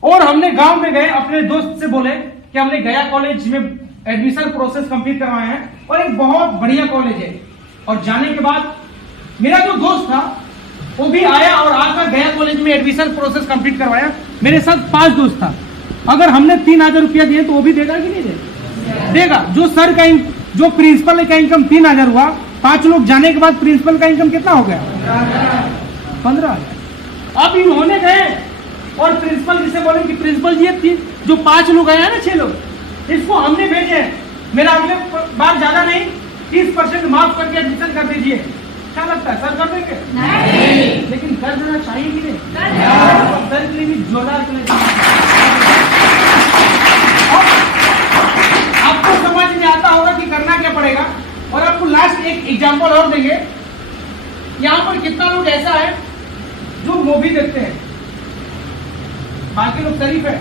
और हमने गांव में गए, अपने दोस्त से बोले कि हमने गया कॉलेज में एडमिशन प्रोसेस कंप्लीट करवाए हैं, और एक बहुत बढ़िया कॉलेज है। और जाने के बाद मेरा जो दोस्त था वो भी आया और आकर गया कॉलेज में एडमिशन प्रोसेस कंप्लीट करवाया। मेरे साथ 5 दोस्त था। अगर हमने 3000 रुपया दिए तो वो भी देगा कि नहीं देगा? जो सर का जो प्रिंसिपल का इनकम 3000 हुआ, 5 लोग जाने के बाद प्रिंसिपल का इनकम कितना हो गया? 15,000। अब इन्होंने गए और प्रिंसिपल जिसे बोले कि प्रिंसिपल जी जो 5 लोग आए हैं ना, 6 लोग, इसको हमने भेजे, मेरा अगले बार ज्यादा नहीं 30% माफ करके एडमिशन कर दीजिए। क्या लगता है सर कर देंगे? नहीं। लेकिन कर देना चाहिए कि नहीं? सर के लिए भी जोरदार आपको समझ में आता होगा कि करना क्या पड़ेगा। और आपको लास्ट एक एग्जांपल और देंगे। यहाँ पर कितना लोग ऐसा है जो मूवी देखते हैं, बाकी लोग शरीफ है।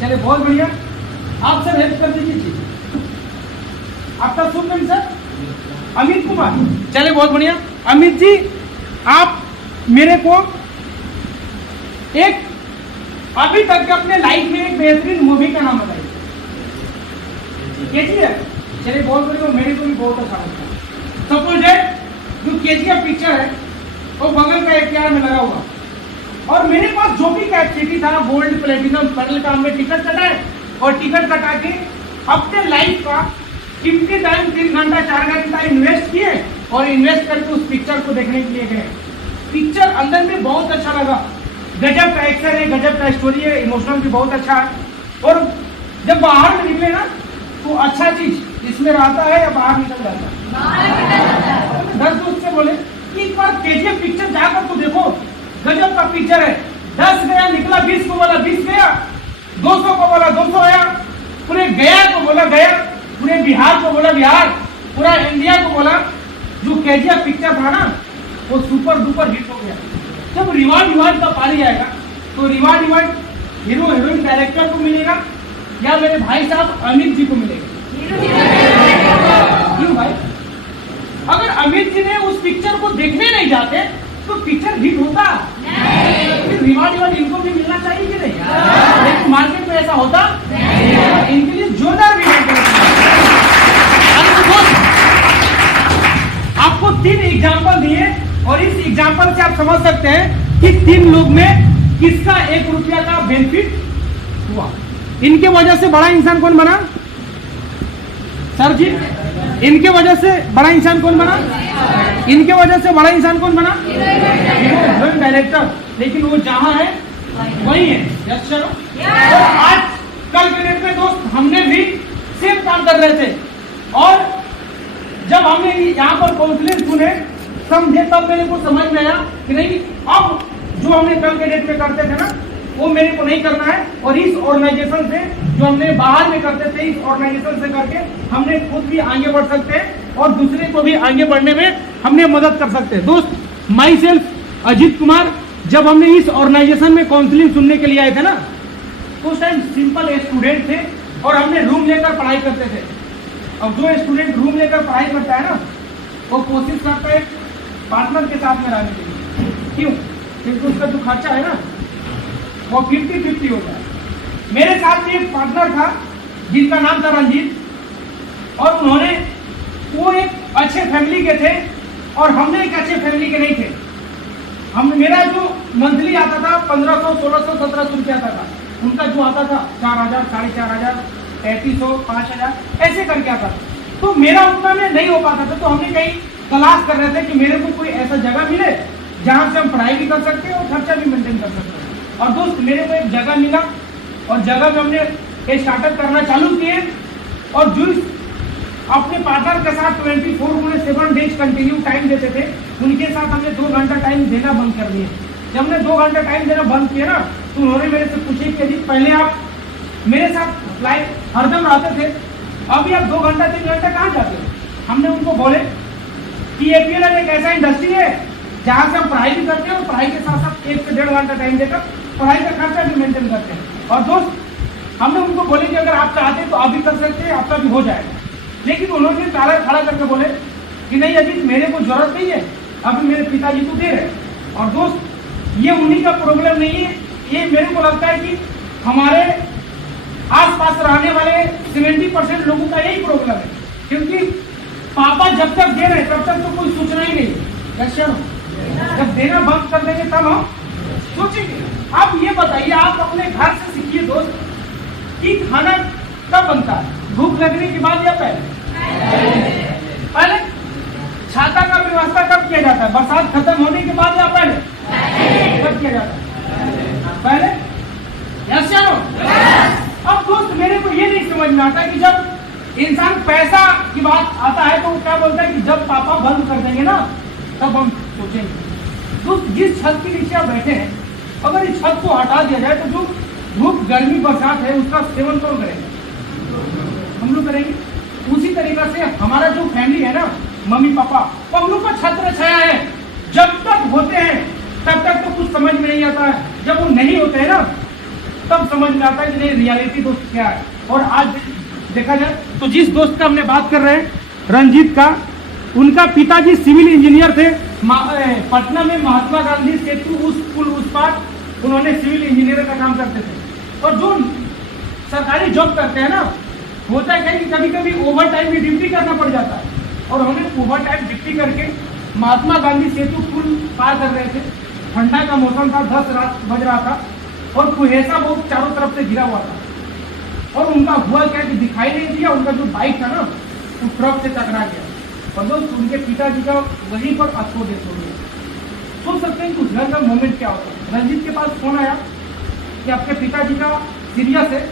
चलिए बहुत बढ़िया, आप सर हेल्प कर दीजिए जी। आपका शुभ नाम सर? अमित कुमार। चलिए बहुत बढ़िया। अमित जी, आप मेरे को एक अभी तक के अपने लाइफ में एक बेहतरीन मूवी का नाम बताइए। केजीएफ। चलिए बहुत बढ़िया, मेरे को भी बहुत अच्छा लगता है। सपोज है जो केजीएफ पिक्चर है वो बगल का एक यार में लगा हुआ, और मेरे पास जो भी कैपेसिटी था, गोल्ड प्लेटिनम पर्ल का, हमने टिकट कटाए और टिकट कटा के अपने लाइफ का कीमती टाइम 3 घंटा 4 घंटा इन्वेस्ट किए और इन्वेस्ट करके उस पिक्चर को देखने के लिए गए। पिक्चर अंदर में बहुत अच्छा लगा, गजब का एक्शन है, गजब का स्टोरी है, इमोशनल भी बहुत अच्छा है। और जब बाहर में निकले ना तो अच्छा चीज इसमें रहता है या बाहर निकल जाता है? 10 दोस्त से बोले एक बार केजीएफ पिक्चर जाकर तो देखो, गजब का पिक्चर है। 10 गया निकला, 20 को बोला 20 गया, 200 को बोला 200 आया, पूरे गया को बोला गया, पूरे बिहार को बोला बिहार, पूरा इंडिया को बोला जो केजीएफ पिक्चर था ना वो सुपर डुपर हिट हो गया। जब रिवार्ड का पारी आएगा तो रिवार्ड हीरो हीरोइन डायरेक्टर को मिलेगा या मेरे भाई साहब अमित जी को मिलेगा? क्यों भाई? अगर अमित जी ने उस पिक्चर को देखने नहीं जाते तो पिक्चर हिट होता नहीं। रिवार्ड इनको भी मिलना चाहिए कि नहीं? लेकिन मार्केट में ऐसा होता नहीं। इनके लिए जोरदार रिवार्ड। आपको 3 एग्जाम्पल दिए और इस एग्जाम्पल से आप समझ सकते हैं कि 3 लोग में किसका 1 रुपया का बेनिफिट हुआ। इनके वजह से बड़ा इंसान कौन बना सर जी? इनके वजह से बड़ा इंसान कौन बना? इनके वजह से बड़ा इंसान कौन बना? Heroine director. लेकिन वो जहां है वही है। Yes sir. और आज कल के डेट में दोस्त हमने भी सेम काम कर रहे थे, और जब हमने यहाँ पर काउंसलिंग सुने समझे तब मेरे को समझ में आया कि नहीं, अब जो हमने कल के डेट में करते थे ना वो मेरे को नहीं करना है। और इस ऑर्गेनाइजेशन से जो हमने बाहर में करते थे, इस ऑर्गेनाइजेशन से करके हमने खुद भी आगे बढ़ सकते हैं और दूसरे को भी आगे बढ़ने में हमने मदद कर सकते हैं। दोस्त, माई सेल्फ अजीत कुमार, जब हमने इस ऑर्गेनाइजेशन में काउंसलिंग सुनने के लिए आए थे ना तो उस टाइम सिंपल स्टूडेंट थे और हमने रूम लेकर पढ़ाई करते थे। अब जो स्टूडेंट रूम लेकर पढ़ाई करता है ना वो कोशिश करता है पार्टनर के साथ में रहने के लिए। क्यों? क्योंकि उसका जो खर्चा है ना वो 50-50 होता है। मेरे साथ एक पार्टनर था जिनका नाम था रंजीत, और वो एक अच्छे फैमिली के थे और हमने एक अच्छे फैमिली के नहीं थे। मेरा जो मंथली आता था 1500, 1600, 1700 रुपया आता था। उनका जो आता था 4000, 4500, 3500, 5000 ऐसे करके आता था। तो मेरा उतना में नहीं हो पाता था। तो हमने कहीं तलाश कर रहे थे कि मेरे को कोई ऐसा जगह मिले जहाँ से हम पढ़ाई भी कर सकते हैं और खर्चा भी मेंटेन कर सकते हैं। और दोस्त, मेरे को एक जगह मिला और जगह में हमने एक स्टार्टअप करना चालू किए, और जो अपने पार्टनर के साथ 24/7 डेज कंटिन्यू टाइम देते थे उनके साथ हमने 2 घंटा टाइम देना बंद कर दिए। जब हमने 2 घंटा टाइम देना बंद किया ना तो उन्होंने मेरे से पूछे कि यदि पहले आप मेरे साथ लाइफ हरदम रहते थे, अभी आप 2 घंटा 3 घंटा कहाँ जाते हो? हमने उनको बोले कि APLL एक ऐसा इंडस्ट्री है जहाँ से हम पढ़ाई भी करते हैं और पढ़ाई के साथ साथ 1 से 1.5 घंटा टाइम देकर पढ़ाई का खर्चा भी मेंटेन करते हैं। और दोस्त, हमने उनको बोले कि अगर आप चाहते हैं तो आप भी कर सकते हैं, आपका भी हो जाएगा। लेकिन उन्होंने ताला खड़ा करके बोले कि नहीं अजीत, मेरे को जरूरत नहीं है, अभी मेरे पिताजी को दे रहे। और दोस्त, ये उन्हीं का प्रॉब्लम नहीं है, ये मेरे को लगता है कि हमारे आसपास रहने वाले 70% लोगों का यही प्रॉब्लम है। क्योंकि पापा जब तक दे रहे तब तक तो कोई सोचना ही नहीं। जब देना बंद कर देंगे तब हम सोचेंगे। आप ये बताइए, आप अपने घर से सीखिए दोस्त कि खाना कब बनता है, भूख लगने के बाद या पहले? छाता का व्यवस्था कब किया जाता है, बरसात खत्म होने के बाद या पहले? कब किया जाता है? पहले। यस या नो? अब दोस्त, मेरे को ये नहीं समझ में आता कि जब इंसान पैसा की बात आता है तो वो क्या बोलता है कि जब पापा बंद कर देंगे ना तब हम सोचेंगे। तो जिस छत के नीचे आप बैठे हैं, अगर इस छत को हटा दिया जाए तो जो धूप गर्मी बरसात है उसका सेवन कौन करेंगे? हम लोग करेंगे। उसी तरीका से हमारा जो फैमिली है ना, मम्मी पापा, तो हम लोग का छत्र छाया है। जब तक होते हैं तब तक तो कुछ समझ में नहीं आता है, जब वो नहीं होते हैं ना तब समझ में आता है कि नहीं रियलिटी दोस्त क्या है। और आज देखा जाए तो जिस दोस्त का हमने बात कर रहे हैं, रंजीत का, उनका पिताजी सिविल इंजीनियर थे। पटना में महात्मा गांधी सेतु उस पुल उस पार उन्होंने सिविल इंजीनियर का काम करते थे। और जो सरकारी जॉब करते हैं ना, होता है कि कभी कभी ओवर टाइम भी ड्यूटी करना पड़ जाता है। और उन्होंने ओवर टाइम ड्यूटी करके महात्मा गांधी सेतु पुल पार कर रहे थे। ठंडा का मौसम था, 10 रात बज रहा था और कुहेसा वो चारों तरफ से घिरा हुआ था। और उनका हुआ क्या कि दिखाई नहीं दिया, उनका जो बाइक था ना वो ट्रक से टकरा गया और दोस्त उनके पिताजी का वहीं पर अथो डेथ हो गया। सोच सकते हैं कि उस घर का मोमेंट क्या होता है। रंजीत के पास फोन आया कि आपके पिताजी का सीरियस है।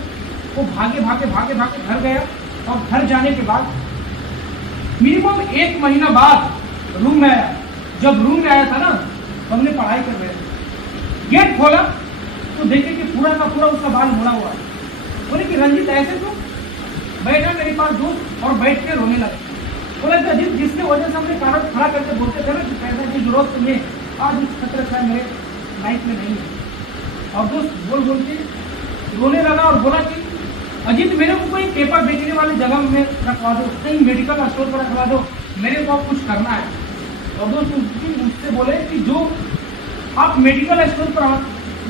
वो भागे भागे भागे भागे घर गया और घर जाने के बाद मिनिमम 1 महीना बाद रूम में आया। जब रूम में आया था ना तो हमने पढ़ाई कर रहे थे, गेट खोला तो देखे कि पूरा का पूरा उसका बाल मुड़ा हुआ है। बोले कि रंजीत ऐसे तो बैठा मेरे पास दोस्त और बैठ के रोने लगा। बोला कि अजीत जिसके वजह से हमने कारण खड़ा करके बोलते थे ना कि पैसा की जरूरत नहीं है, आज उस खतरे से मेरे लाइफ में नहीं है। और दोस्त बोल बोल के रोने लगा और बोला कि अजीत मेरे को कोई पेपर बेचने वाली जगह में रखवा दो, कहीं मेडिकल स्टोर पर रखवा दो, मेरे को कुछ करना है। और दोस्त उससे बोले कि जो आप मेडिकल स्टोर पर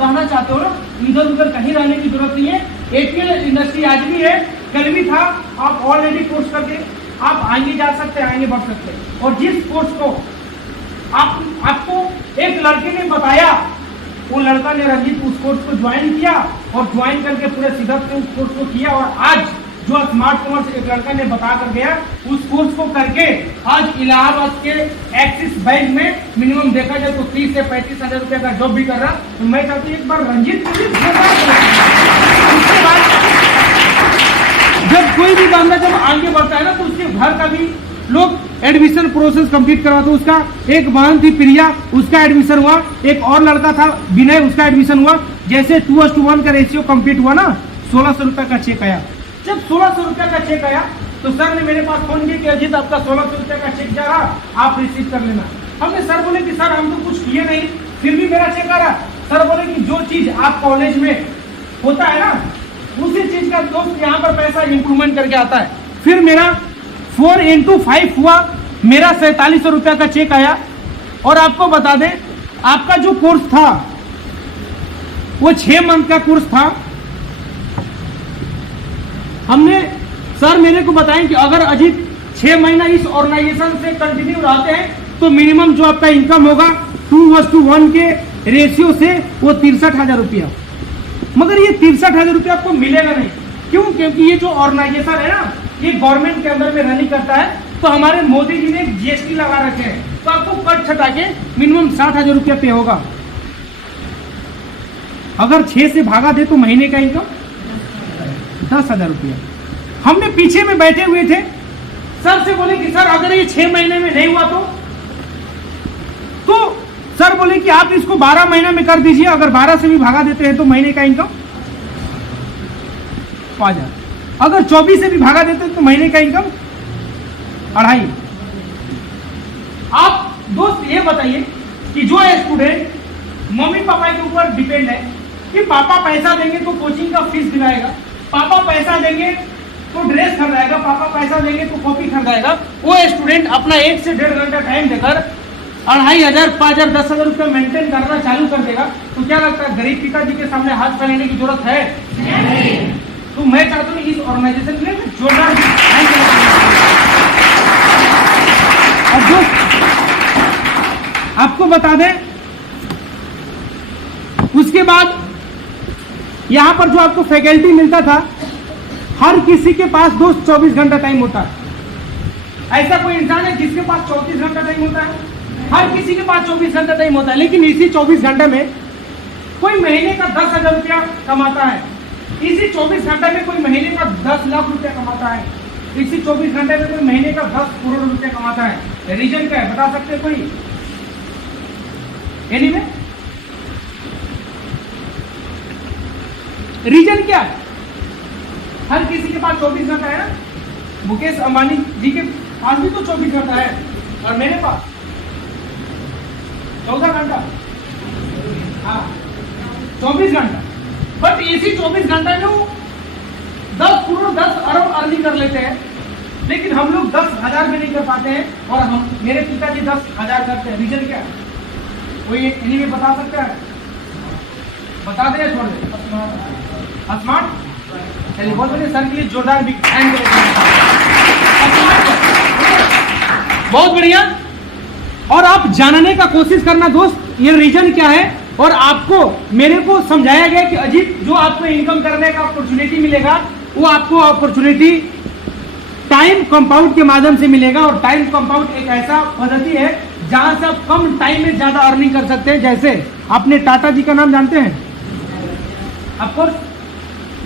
रहना चाहते हो ना, इधर उधर कहीं रहने की जरूरत नहीं है। एपीएल इंडस्ट्री आज भी है, कल भी था। आप ऑलरेडी कोर्स करके आप आगे जा सकते हैं, आगे बढ़ सकते हैं। और जिस कोर्स को आपको एक लड़के ने बताया, वो लड़का ने रंजीत उस कोर्स को ज्वाइन किया और ज्वाइन करके पूरे शिद्दत से उस कोर्स को किया। और आज जो स्मार्ट कॉमर्स एक लड़का ने बता कर गया, उस कोर्स को करके आज इलाहाबाद के एक्सिस बैंक में मिनिमम देखा जाए तो 30 से 35 हजार रुपए का जॉब भी कर रहा। तो मैं चाहती हूँ एक बार रंजीत उसके बाद जब कोई भी बंदा जब आगे बढ़ता है ना तो उसके घर का भी लोग एडमिशन प्रोसेस कंप्लीट करवाते। उसका एक बहन थी प्रिया, उसका एडमिशन हुआ। एक और लड़का था विनय, उसका एडमिशन हुआ। जैसे 2:1 का रेशियो कंप्लीट हुआ ना, 1600 रुपए का चेक आया। जब 1600 रुपए का चेक आया तो सर ने मेरे पास फोन किया कि अजीत आपका 1600 रुपए का चेक जा रहा, आप रिसीव कर लेना। हमने सर बोले कि सर हम तो कुछ किए नहीं, फिर भी मेरा चेक आ रहा। सर बोले कि जो चीज आप कॉलेज में होता है ना, उसी चीज का दोस्त यहाँ पर पैसा इंप्रूवमेंट करके आता है। फिर मेरा 4 into 5 हुआ, मेरा 4700 रुपया का चेक आया। और आपको बता दें, आपका जो कोर्स था वो 6 मंथ का कोर्स था। हमने सर मेरे को बताएं कि अगर अजीत 6 महीना इस ऑर्गेनाइजेशन से कंटिन्यू रहते हैं तो मिनिमम जो आपका इनकम होगा 2:1 के रेशियो से वो 63,000 रुपया। मगर ये 63,000 रुपया आपको मिलेगा नहीं। क्यों? क्योंकि ये जो ऑर्गेनाइजेशन है ना, ये गवर्नमेंट के अंदर में रनिंग करता है। तो हमारे मोदी जी ने जीएसटी लगा रखे हैं, तो आपको कट छटा के मिनिमम 60,000 रुपया पे होगा। अगर 6 से भागा दे तो महीने का इनकम 10,000 रुपया। हमने पीछे में बैठे हुए थे, सर से बोले कि सर अगर ये 6 महीने में नहीं हुआ तो सर बोले कि आप इसको 12 महीना में कर दीजिए। अगर 12 से भी भागा देते हैं तो महीने का इनकम 5,000। अगर 24 से भी भागा देते हैं तो महीने का इनकम 2.5। आप दोस्त ये बताइए कि जो स्टूडेंट मम्मी पापा के ऊपर डिपेंड है कि पापा पैसा देंगे तो कोचिंग का फीस दिलाएगा, पापा पैसा देंगे तो ड्रेस खरीदाएगा, पापा पैसा देंगे तो कॉपी खरीदाएगा, वो स्टूडेंट अपना 1 से 1.5 घंटा टाइम देकर 2,500, 5,000, 10,000 रुपया मेंटेन करना चालू कर देगा। तो क्या लगता है गरीब पिताजी के सामने हाथ फैलाने की जरूरत है? नहीं। तो मैं चाहता हूँ इस ऑर्गेनाइजेशन में जोरदार और जो आपको बता दें, उसके बाद यहां पर जो आपको फैकल्टी मिलता था, हर किसी के पास दोस्त 24 घंटा टाइम होता है। ऐसा कोई इंसान है जिसके पास 34 घंटा टाइम होता है? हर किसी के पास 24 घंटा टाइम होता है। लेकिन इसी 24 घंटे में कोई महीने का 10,000 रुपया कमाता है, इसी 24 घंटे में कोई महीने का 10 लाख रुपया कमाता है। इसी 24 घंटे में कोई महीने का 10 करोड़ रुपए कमाता है। रीजन क्या है बता सकते हैं कोई? एनीवे रीजन क्या है? हर किसी के पास 24 घंटा है ना। मुकेश अंबानी जी के पास भी तो 24 घंटा है और मेरे पास 14 घंटा। हाँ 24 घंटा। बट इसी 24 घंटे में वो 10 करोड़ 10 अरब अर्निंग कर लेते हैं, लेकिन हम लोग 10,000 भी नहीं कर पाते हैं और हम मेरे पिताजी 10,000 करते हैं। रीजन क्या है? कोई एनीवे बता सकता है? बता दे या छोड़ दे? स्मार्ट। चलिए बहुत बढ़िया, सर के लिए जोरदार भी हैंड बहुत बढ़िया। और आप जानने का कोशिश करना दोस्त ये रीजन क्या है, और आपको मेरे को समझाया गया कि अजीत जो आपको इनकम करने का अपॉर्चुनिटी मिलेगा वो आपको अपॉर्चुनिटी टाइम कंपाउंड के माध्यम से मिलेगा। और टाइम कंपाउंड एक ऐसा पद्धति है जहां से आप कम टाइम में ज्यादा अर्निंग कर सकते हैं। जैसे आपने टाटा जी का नाम जानते हैं? ऑफकोर्स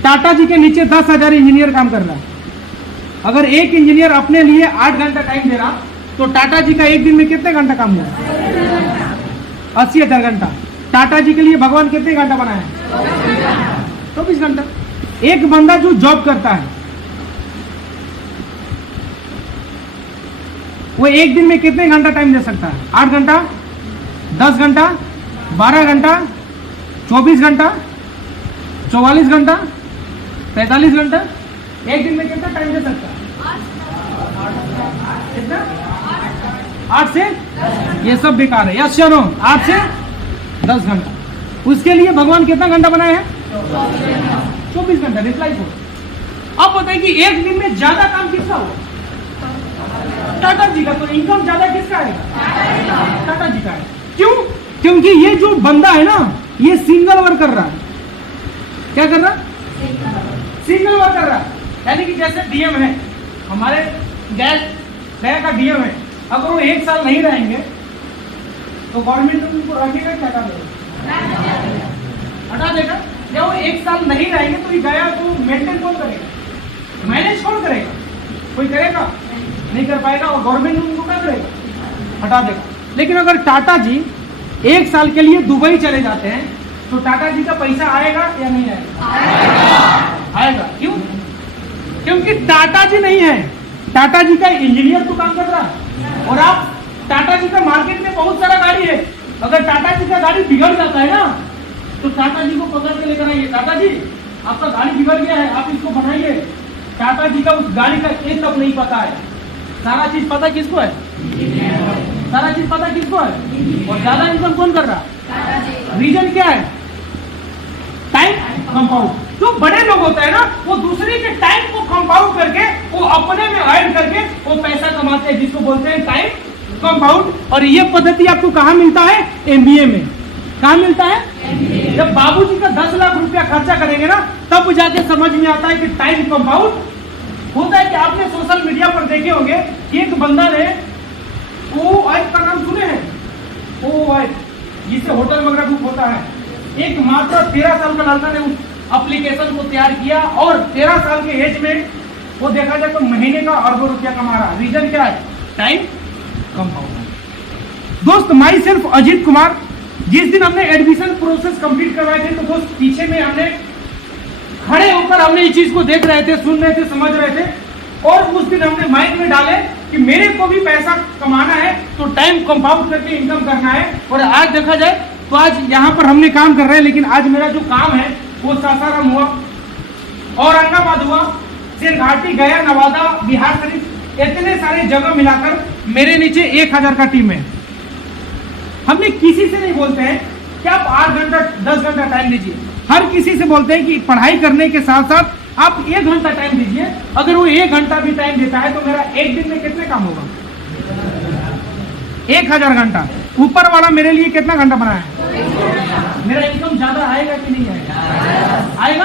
टाटा जी के नीचे 10,000 इंजीनियर काम कर रहा है। अगर एक इंजीनियर अपने लिए 8 घंटा टाइम दे रहा तो टाटा जी का एक दिन में कितने घंटा काम हुआ? 80,000 घंटा। टाटा जी के लिए भगवान कितने घंटा बनाए? 24 घंटा। एक बंदा जो जॉब करता है वो एक दिन में कितने घंटा टाइम दे सकता है? 8 घंटा, 10 घंटा, 12 घंटा, 24 घंटा, 44 घंटा, 45 घंटा। एक दिन में कितना टाइम दे सकता है? कितना? 8 से? ये सब बेकार है। यस या नो? 8 से 10 घंटा। उसके लिए भगवान कितना घंटा बनाए हैं? 24 घंटा। रिप्लाई को अब बताइए कि एक दिन में ज्यादा काम किसका हो? टाटा जी का। तो इनकम ज्यादा किसका है? टाटा जी का है। क्यों? क्योंकि ये जो बंदा है ना ये सिंगल वर्क कर रहा है। क्या कर रहा? सिंगल वर्क कर रहा है। यानी कि जैसे डीएम है, हमारे गया का डीएम है, अगर वो 1 साल नहीं रहेंगे तो गवर्नमेंट उनको रखेगा क्या? हटा देगा। या वो 1 साल नहीं रहेंगे तो ये गया तो मेंटेन कौन करेगा? मैनेज कौन करेगा? कोई करेगा? नहीं कर पाएगा। और गवर्नमेंट उनको क्या करेगा? हटा देगा। लेकिन अगर टाटा जी 1 साल के लिए दुबई चले जाते हैं तो टाटा जी का पैसा आएगा या नहीं आएगा? आएगा। क्यों? क्योंकि टाटा जी नहीं है, टाटा जी का इंजीनियर तो काम कर रहा है। और आप टाटा जी का मार्केट में बहुत सारा गाड़ी है, अगर टाटा जी का गाड़ी बिगड़ जाता है ना तो टाटा जी को पकड़ के लेकर आइए, टाटा जी आपका गाड़ी बिगड़ गया है, आप इसको बनाइए। टाटा जी का उस गाड़ी का एक तक नहीं पता है। सारा चीज पता किसको है? सारा चीज पता किसको है? और ज्यादा इनकम कौन कर रहा है? रीजन क्या है? Time compound. जो बड़े लोग होते हैं ना वो दूसरे के टाइम को कंपाउंड करके वो अपने में ऐड करके वो पैसा कमाते हैं, जिसको बोलते हैं टाइम कंपाउंड। और ये पद्धति आपको कहाँ मिलता है? एमबीए में। कहाँ मिलता है? जब बाबूजी का 10 लाख रुपया खर्चा करेंगे ना तब जाके समझ में आता है कि टाइम कंपाउंड होता है। कि आपने सोशल मीडिया पर देखे होंगे कि एक बंदा ने OOIP का नाम सुने हैं? OOIP जिससे होटल वगैरह बुक होता है। एक मात्र 13 साल का लड़का ने उस एप्लीकेशन को तैयार किया और 13 साल के एज में वो देखा जाए तो महीने का अरबों रुपया कमा रहा है। रीजन क्या है? Time compound. दोस्त माई सेल्फ अजीत कुमार, जिस दिन हमने एडमिशन प्रोसेस कंप्लीट करवाए थे तो दोस्त पीछे में हमने खड़े होकर हमने इस चीज को देख रहे थे, सुन रहे थे, समझ रहे थे। और उस दिन हमने माइंड में डाले कि मेरे को भी पैसा कमाना है तो टाइम कंपाउंड करके इनकम करना है। और आज देखा जाए तो आज यहाँ पर हमने काम कर रहे हैं, लेकिन आज मेरा जो काम है वो सासाराम हुआ, औरंगाबाद हुआ, सिरघाटी, गया, नवादा, बिहार शरीफ, इतने सारे जगह मिलाकर मेरे नीचे 1000 का टीम है। हमने किसी से नहीं बोलते हैं कि आप 8 घंटा 10 घंटा टाइम दीजिए। हर किसी से बोलते हैं कि पढ़ाई करने के साथ साथ आप 1 घंटा टाइम दीजिए। अगर वो 1 घंटा भी टाइम देता है तो मेरा एक दिन में कितने काम होगा? 1000 घंटा। ऊपर वाला मेरे लिए कितना घंटा बनाया है? मेरा इनकम ज्यादा आएगा कि नहीं आएगा? आएगा।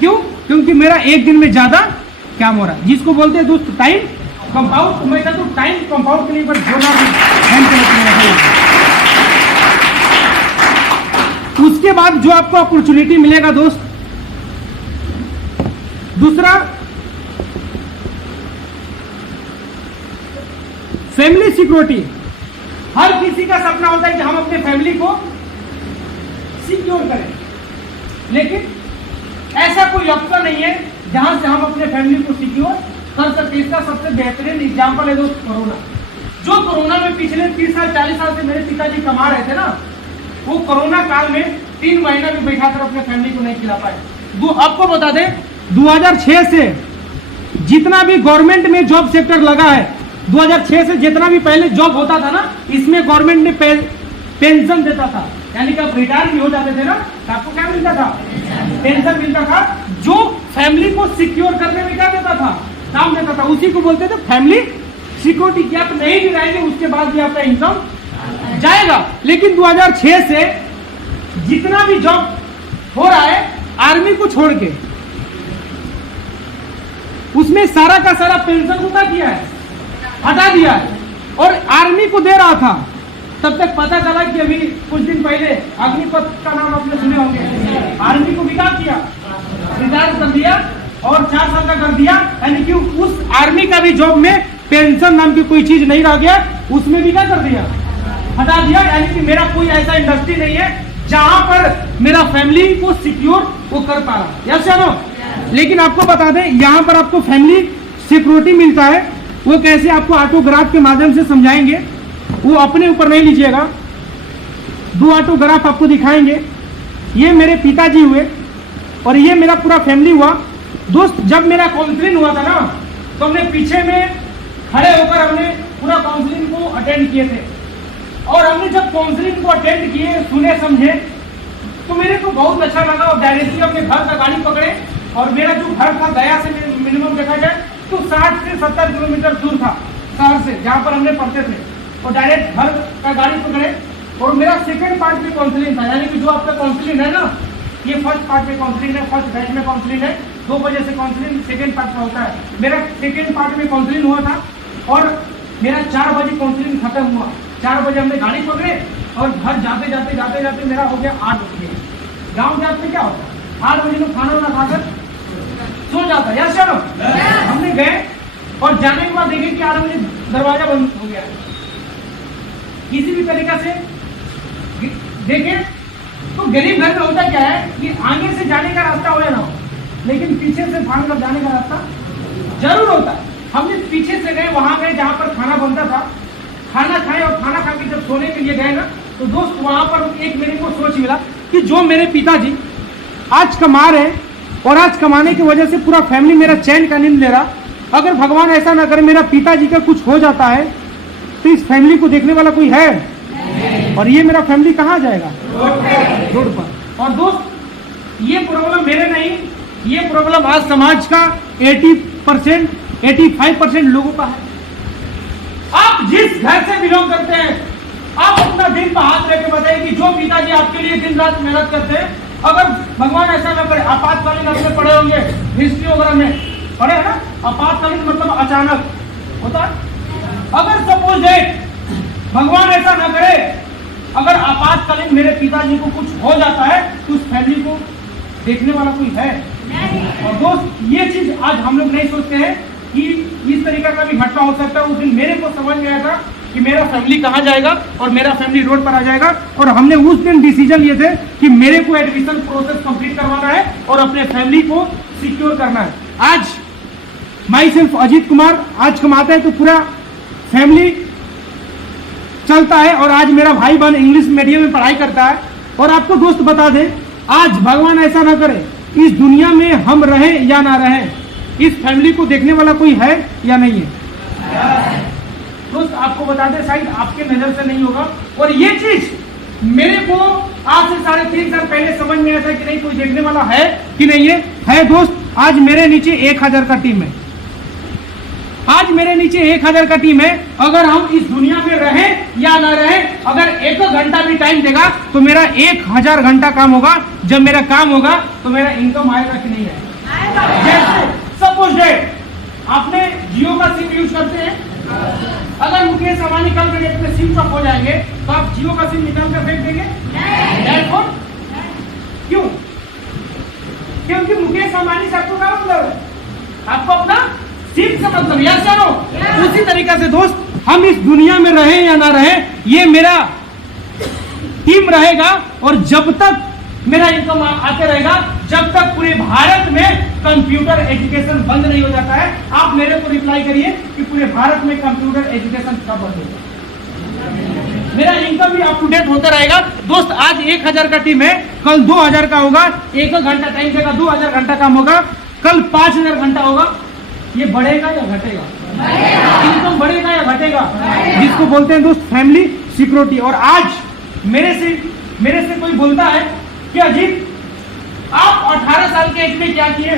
क्यों? क्योंकि मेरा एक दिन में ज्यादा काम हो रहा है, जिसको बोलते हैं दोस्त टाइम कंपाउंड। तो मैं कहता हूँ टाइम कंपाउंड के लिए उसके बाद जो आपको अपॉर्चुनिटी मिलेगा दोस्त, दूसरा फैमिली सिक्योरिटी, हर किसी का सपना होता है कि हम अपने फैमिली को सिक्योर करें, लेकिन ऐसा कोई ऑप्शन नहीं है जहां से हम अपने फैमिली को सिक्योर कर सकते। इसका सबसे बेहतरीन एग्जाम्पल है दोस्त कोरोना। जो कोरोना में पिछले 30 साल 40 साल से मेरे पिताजी कमा रहे थे ना, वो कोरोना काल में 3 महीना भी बैठा कर अपने फैमिली को नहीं खिला पाए। आपको बता दें 2006 से जितना भी गवर्नमेंट में जॉब सेक्टर लगा है, 2006 से जितना भी पहले जॉब होता था ना, इसमें गवर्नमेंट ने पेंशन देता था, यानी कि आप रिटायर भी हो जाते थे ना तो आपको क्या मिलता था, पेंशन मिलता था, जो फैमिली को सिक्योर करने में क्या देता था, काम देता था। उसी को बोलते थे फैमिली सिक्योरिटी, कि आप नहीं भी रहेंगे उसके बाद भी आपका इनकम जाएगा। लेकिन 2006 से जितना भी जॉब हो रहा है आर्मी को छोड़ के, उसमें सारा का सारा पेंशन उठा दिया है, हटा दिया है, और आर्मी को दे रहा था। तब तक पता चला कि अभी कुछ दिन पहले अग्निपथ का नाम आपने सुने होंगे, आर्मी को विकास किया, रिटायर कर दिया और 4 साल का कर दिया, यानी कि उस आर्मी का भी जॉब में पेंशन नाम की कोई चीज नहीं रह गया, उसमें भी क्या कर दिया, हटा दिया। यानी कि मेरा कोई ऐसा इंडस्ट्री नहीं है जहां पर मेरा फैमिली को सिक्योर वो कर पा रहा, यस या नो। लेकिन आपको बता दें यहाँ पर आपको फैमिली सिक्योरिटी मिलता है, वो कैसे आपको ऑटोग्राफ के माध्यम से समझाएंगे, वो अपने ऊपर नहीं लीजिएगा। 2 ऑटोग्राफ आपको दिखाएंगे। ये मेरे पिताजी हुए और ये मेरा पूरा फैमिली हुआ। दोस्त जब मेरा काउंसलिंग हुआ था ना, तो हमने पीछे में खड़े होकर हमने पूरा काउंसलिंग को अटेंड किए थे, और हमने जब काउंसलिंग को अटेंड किए, सुने समझे, तो मेरे को बहुत अच्छा लगा। और डायरेक्टली अपने घर का गाड़ी पकड़े, और मेरा जो घर था गया से मिनिमम देखा जाए तो 60 से 70 किलोमीटर दूर था शहर से, जहाँ पर हमने पढ़ते थे, और डायरेक्ट घर का गाड़ी पकड़े। और मेरा सेकंड पार्ट में काउंसलिंग था, यानी कि जो आपका काउंसलिंग है ना, ये फर्स्ट पार्ट में काउंसलिंग है, फर्स्ट बैच में काउंसलिंग है, 2 बजे से काउंसलिंग सेकंड पार्ट का होता है। मेरा सेकंड पार्ट में काउंसलिंग हुआ था, और मेरा 4 बजे काउंसलिंग खत्म हुआ। 4 बजे हमने गाड़ी पकड़े, और घर जाते जाते जाते जाते मेरा हो गया 8 बजे। गाँव जाते क्या होता है, 8 बजे में खाना वाना खाकर सो जाता है, यस चलो। हमने गए और जाने के बाद देखे कि 8 बजे दरवाजा बंद हो गया। किसी भी तरीका से देखे तो गरीब घर में होता क्या है कि आगे से जाने का रास्ता हो या ना हो, लेकिन पीछे से भाग कर जाने का रास्ता जरूर होता है। हमने पीछे से गए, वहां गए जहां पर खाना बनता था, खाना खाए, और खाना खा के जब सोने के लिए गए ना, तो दोस्त वहां पर एक मेरे को सोच मिला कि जो मेरे पिताजी आज कमा रहे हैं, और आज कमाने की वजह से पूरा फैमिली मेरा चैन का नींद ले रहा, अगर भगवान ऐसा ना करे मेरा पिताजी का कुछ हो जाता है, तो इस फैमिली को देखने वाला कोई है, और ये मेरा फैमिली कहाँ जाएगा, रोड पर। और दोस्त ये प्रॉब्लम मेरे नहीं, ये प्रॉब्लम आज समाज का 80% 85% लोगों का है। आप जिस घर से बिलोंग करते हैं, आप अपना दिल पर हाथ रख के बताइए कि जो पिताजी आपके लिए दिन रात मेहनत करते हैं, अगर भगवान ऐसा न करे, आपातकालीन आपने पढ़े होंगे हिस्ट्री वगैरह में पढ़े है ना, आपातकालीन मतलब अचानक होता है। अगर सपोज डेट भगवान ऐसा न करे, अगर आपातकालीन मेरे पिताजी को कुछ हो जाता है, तो उस फैमिली को देखने वाला कोई है नहीं। और दोस्त ये चीज आज हम लोग नहीं सोचते हैं कि इस तरीका का भी घटना हो सकता है। उस दिन मेरे को समझ में आया था कि मेरा फैमिली कहाँ जाएगा, और मेरा फैमिली रोड पर आ जाएगा। और हमने उस दिन डिसीजन लिए थे कि मेरे को एडमिशन प्रोसेस कंप्लीट करवाना है और अपने फैमिली को सिक्योर करना है। आज माई सेल्फ अजीत कुमार आज कमाता है तो पूरा फैमिली चलता है, और आज मेरा भाई बहन इंग्लिश मीडियम में पढ़ाई करता है। और आपको दोस्त बता दें, आज भगवान ऐसा ना करे, इस दुनिया में हम रहें या ना रहें, इस फैमिली को देखने वाला कोई है या नहीं है। दोस्त आपको बता दें, शायद आपके नजर से नहीं होगा, और ये चीज मेरे को आज से 3.5 साल पहले समझ में आया था कि नहीं कोई देखने वाला है कि नहीं है दोस्त। आज मेरे नीचे 1000 का टीम है, आज मेरे नीचे 1000 का टीम है। अगर हम इस दुनिया में रहें या ना रहें, अगर 1 घंटा भी टाइम देगा तो मेरा 1000 घंटा काम होगा। जब मेरा काम होगा तो मेरा इनकम आएगा कि नहीं आएगा। जैसे सपोज डेट आपने जियो का सिम यूज करते हैं, अगर मुकेश अंबानी कल के डेट में सिम ऑफ हो जाएंगे तो आप जियो का सिम निकाल कर फेंक देंगे? नहीं। क्यों? क्योंकि मुकेश अंबानी से आपको क्या मतलब है, आपको अपना सिम से मतलब, यस या नो। उसी तरीका से दोस्त हम इस दुनिया में रहे या ना रहे, ये मेरा टीम रहेगा। और जब तक मेरा इनकम आते रहेगा, जब तक पूरे भारत में कंप्यूटर एजुकेशन बंद नहीं हो जाता है। आप मेरे को रिप्लाई करिए कि पूरे भारत में कंप्यूटर एजुकेशन कब बंद होगा। मेरा इनकम भी अप टू डेट होता रहेगा। दोस्त, आज 1000 का टीम है, कल 2000 का होगा। 1 घंटा टाइम देगा, 2000 घंटा काम होगा, कल 5000 घंटा होगा। ये बढ़ेगा या घटेगा? इनकम बढ़ेगा या घटेगा? जिसको बोलते हैं दोस्त फैमिली सिक्योरिटी। और आज मेरे से कोई बोलता है कि अजीत आप 18 साल के एज में क्या किए,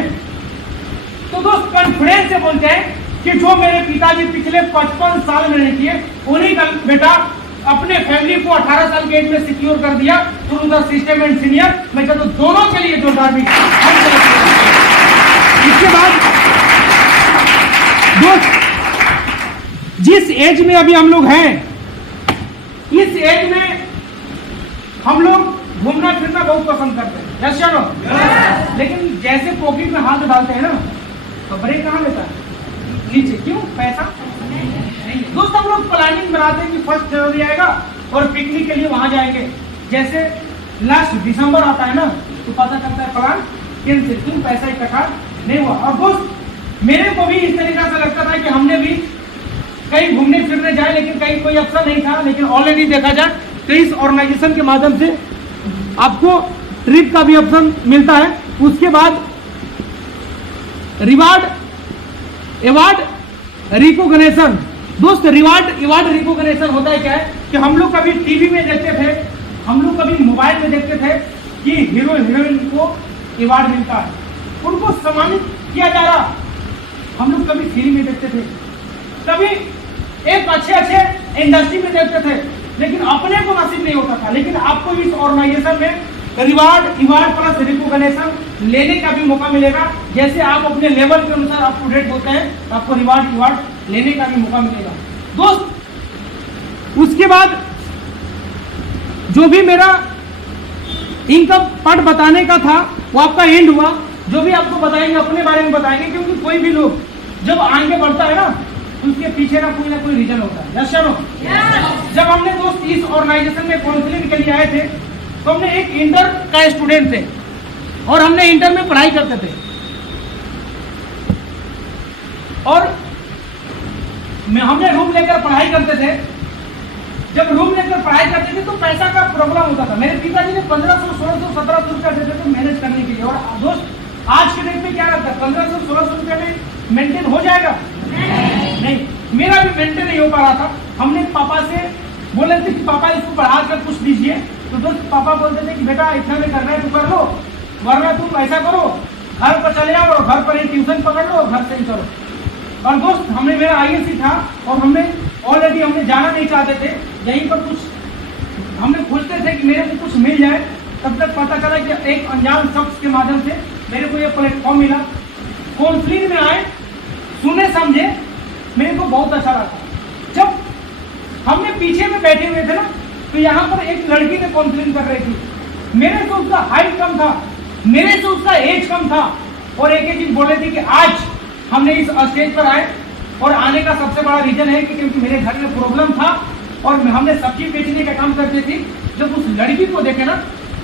तो दोस्त कॉन्फिडेंस से बोलते हैं कि जो मेरे पिताजी पिछले 55 साल में नहीं किए, उन्हीं का बेटा अपने फैमिली को 18 साल के एज में सिक्योर कर दिया। तो उनका सिस्टम एंड सीनियर, मैं कहता हूं दोनों के लिए जोरदार भी। इसके बाद दोस्त, जिस एज में अभी हम लोग हैं, इस एज में हम लोग घूमना फिरना बहुत पसंद करते हैं, यस या नो? लेकिन जैसे पॉकेट में हाथ डालते हैं ना, तो ब्रेक कहाँ लेता है? नीचे। क्यों? पैसा नहीं। दोस्त, हम लोग प्लानिंग बनाते हैं कि 1 जनवरी आएगा और पिकनिक के लिए वहां जाएंगे। जैसे लास्ट दिसंबर आता है ना, तो पता चलता है प्लान कैंसिल, क्यों? पैसा इकट्ठा नहीं हुआ। और दोस्त, मेरे को भी इस तरीका से लगता था कि हमने भी कहीं घूमने फिरने जाए, लेकिन कहीं कोई अवसर नहीं था। लेकिन ऑलरेडी देखा जाए तो इस ऑर्गेनाइजेशन के माध्यम से आपको ट्रिप का भी ऑप्शन मिलता है। उसके बाद रिवार्ड अवार्ड रिकॉग्निशन। दोस्त, रिवार्ड रिकॉग्निशन होता है क्या है कि हम लोग कभी टीवी में देखते थे, हम लोग कभी मोबाइल में देखते थे कि हीरो हीरोइन को अवार्ड मिलता है, उनको सम्मानित किया जा रहा। हम लोग कभी फिल्म में देखते थे, कभी एक अच्छे इंडस्ट्री में देखते थे, लेकिन अपने को नसीब नहीं होता था। लेकिन आपको इस ऑर्गेनाइजेशन में रिवार्ड प्लस रिकॉग्निशन लेने का भी मौका मिलेगा। जैसे आप अपने लेवल के अनुसार अप टू डेट होते हैं, तो आपको रिवार्ड लेने का भी मौका मिलेगा। दोस्त, उसके बाद जो भी मेरा इनकम पार्ट बताने का था वो आपका एंड हुआ। जो भी आपको बताएंगे अपने बारे में बताएंगे, क्योंकि कोई भी लोग जब आगे बढ़ता है ना, तो उसके पीछे ना कोई रीजन होता है, यस या नो? जब हमने दोस्त इस ऑर्गेनाइजेशन में काउंसलिंग के लिए आए थे, तो हमने एक इंटर का स्टूडेंट थे और हमने इंटर में पढ़ाई करते थे। और हमने रूम लेकर पढ़ाई करते थे। जब रूम लेकर पढ़ाई करते थे तो पैसा का प्रॉब्लम होता था। मेरे पिताजी ने 1500, 1600, 1700 रुपया देते थे मैनेज करने के लिए। और दोस्त, आज के डेट में क्या रहता है? 1500, 1600 रुपया में मेंटेन हो जाएगा? नहीं। मेरा भी मेंटेन नहीं हो पा रहा था। हमने पापा से बोले थे कि पापा इसको पढ़ा कर कुछ दीजिए, तो दोस्त पापा बोलते थे कि बेटा इतना में करना है तो कर लो, वरना तुम ऐसा करो घर पर चले आओ और घर पर ही ट्यूशन पकड़ लो, घर से ही करो। और दोस्त, हमने मेरा ISC था और हमने ऑलरेडी हमने जाना नहीं चाहते थे, यहीं पर कुछ हमने खोजते थे कि मेरे को कुछ मिल जाए। तब तक पता चला कि एक अनजान शख्स के माध्यम से मेरे को ये प्लेटफॉर्म मिला। काउंसलिंग में आए, सुने समझे, मेरे को बहुत अच्छा लगा। जब हमने पीछे में बैठे हुए थे ना, तो यहाँ पर एक लड़की ने काउंसलिंग कर रही थी। मेरे से उसका हाइट कम था, मेरे से उसका एज कम था, और एक चीज बोल रही थी कि आज हमने इस स्टेज पर आए, और आने का सबसे बड़ा रीजन है कि क्योंकि मेरे घर में प्रॉब्लम था और हमने सब्जी बेचने का काम करती थी। जब उस लड़की को देखे ना,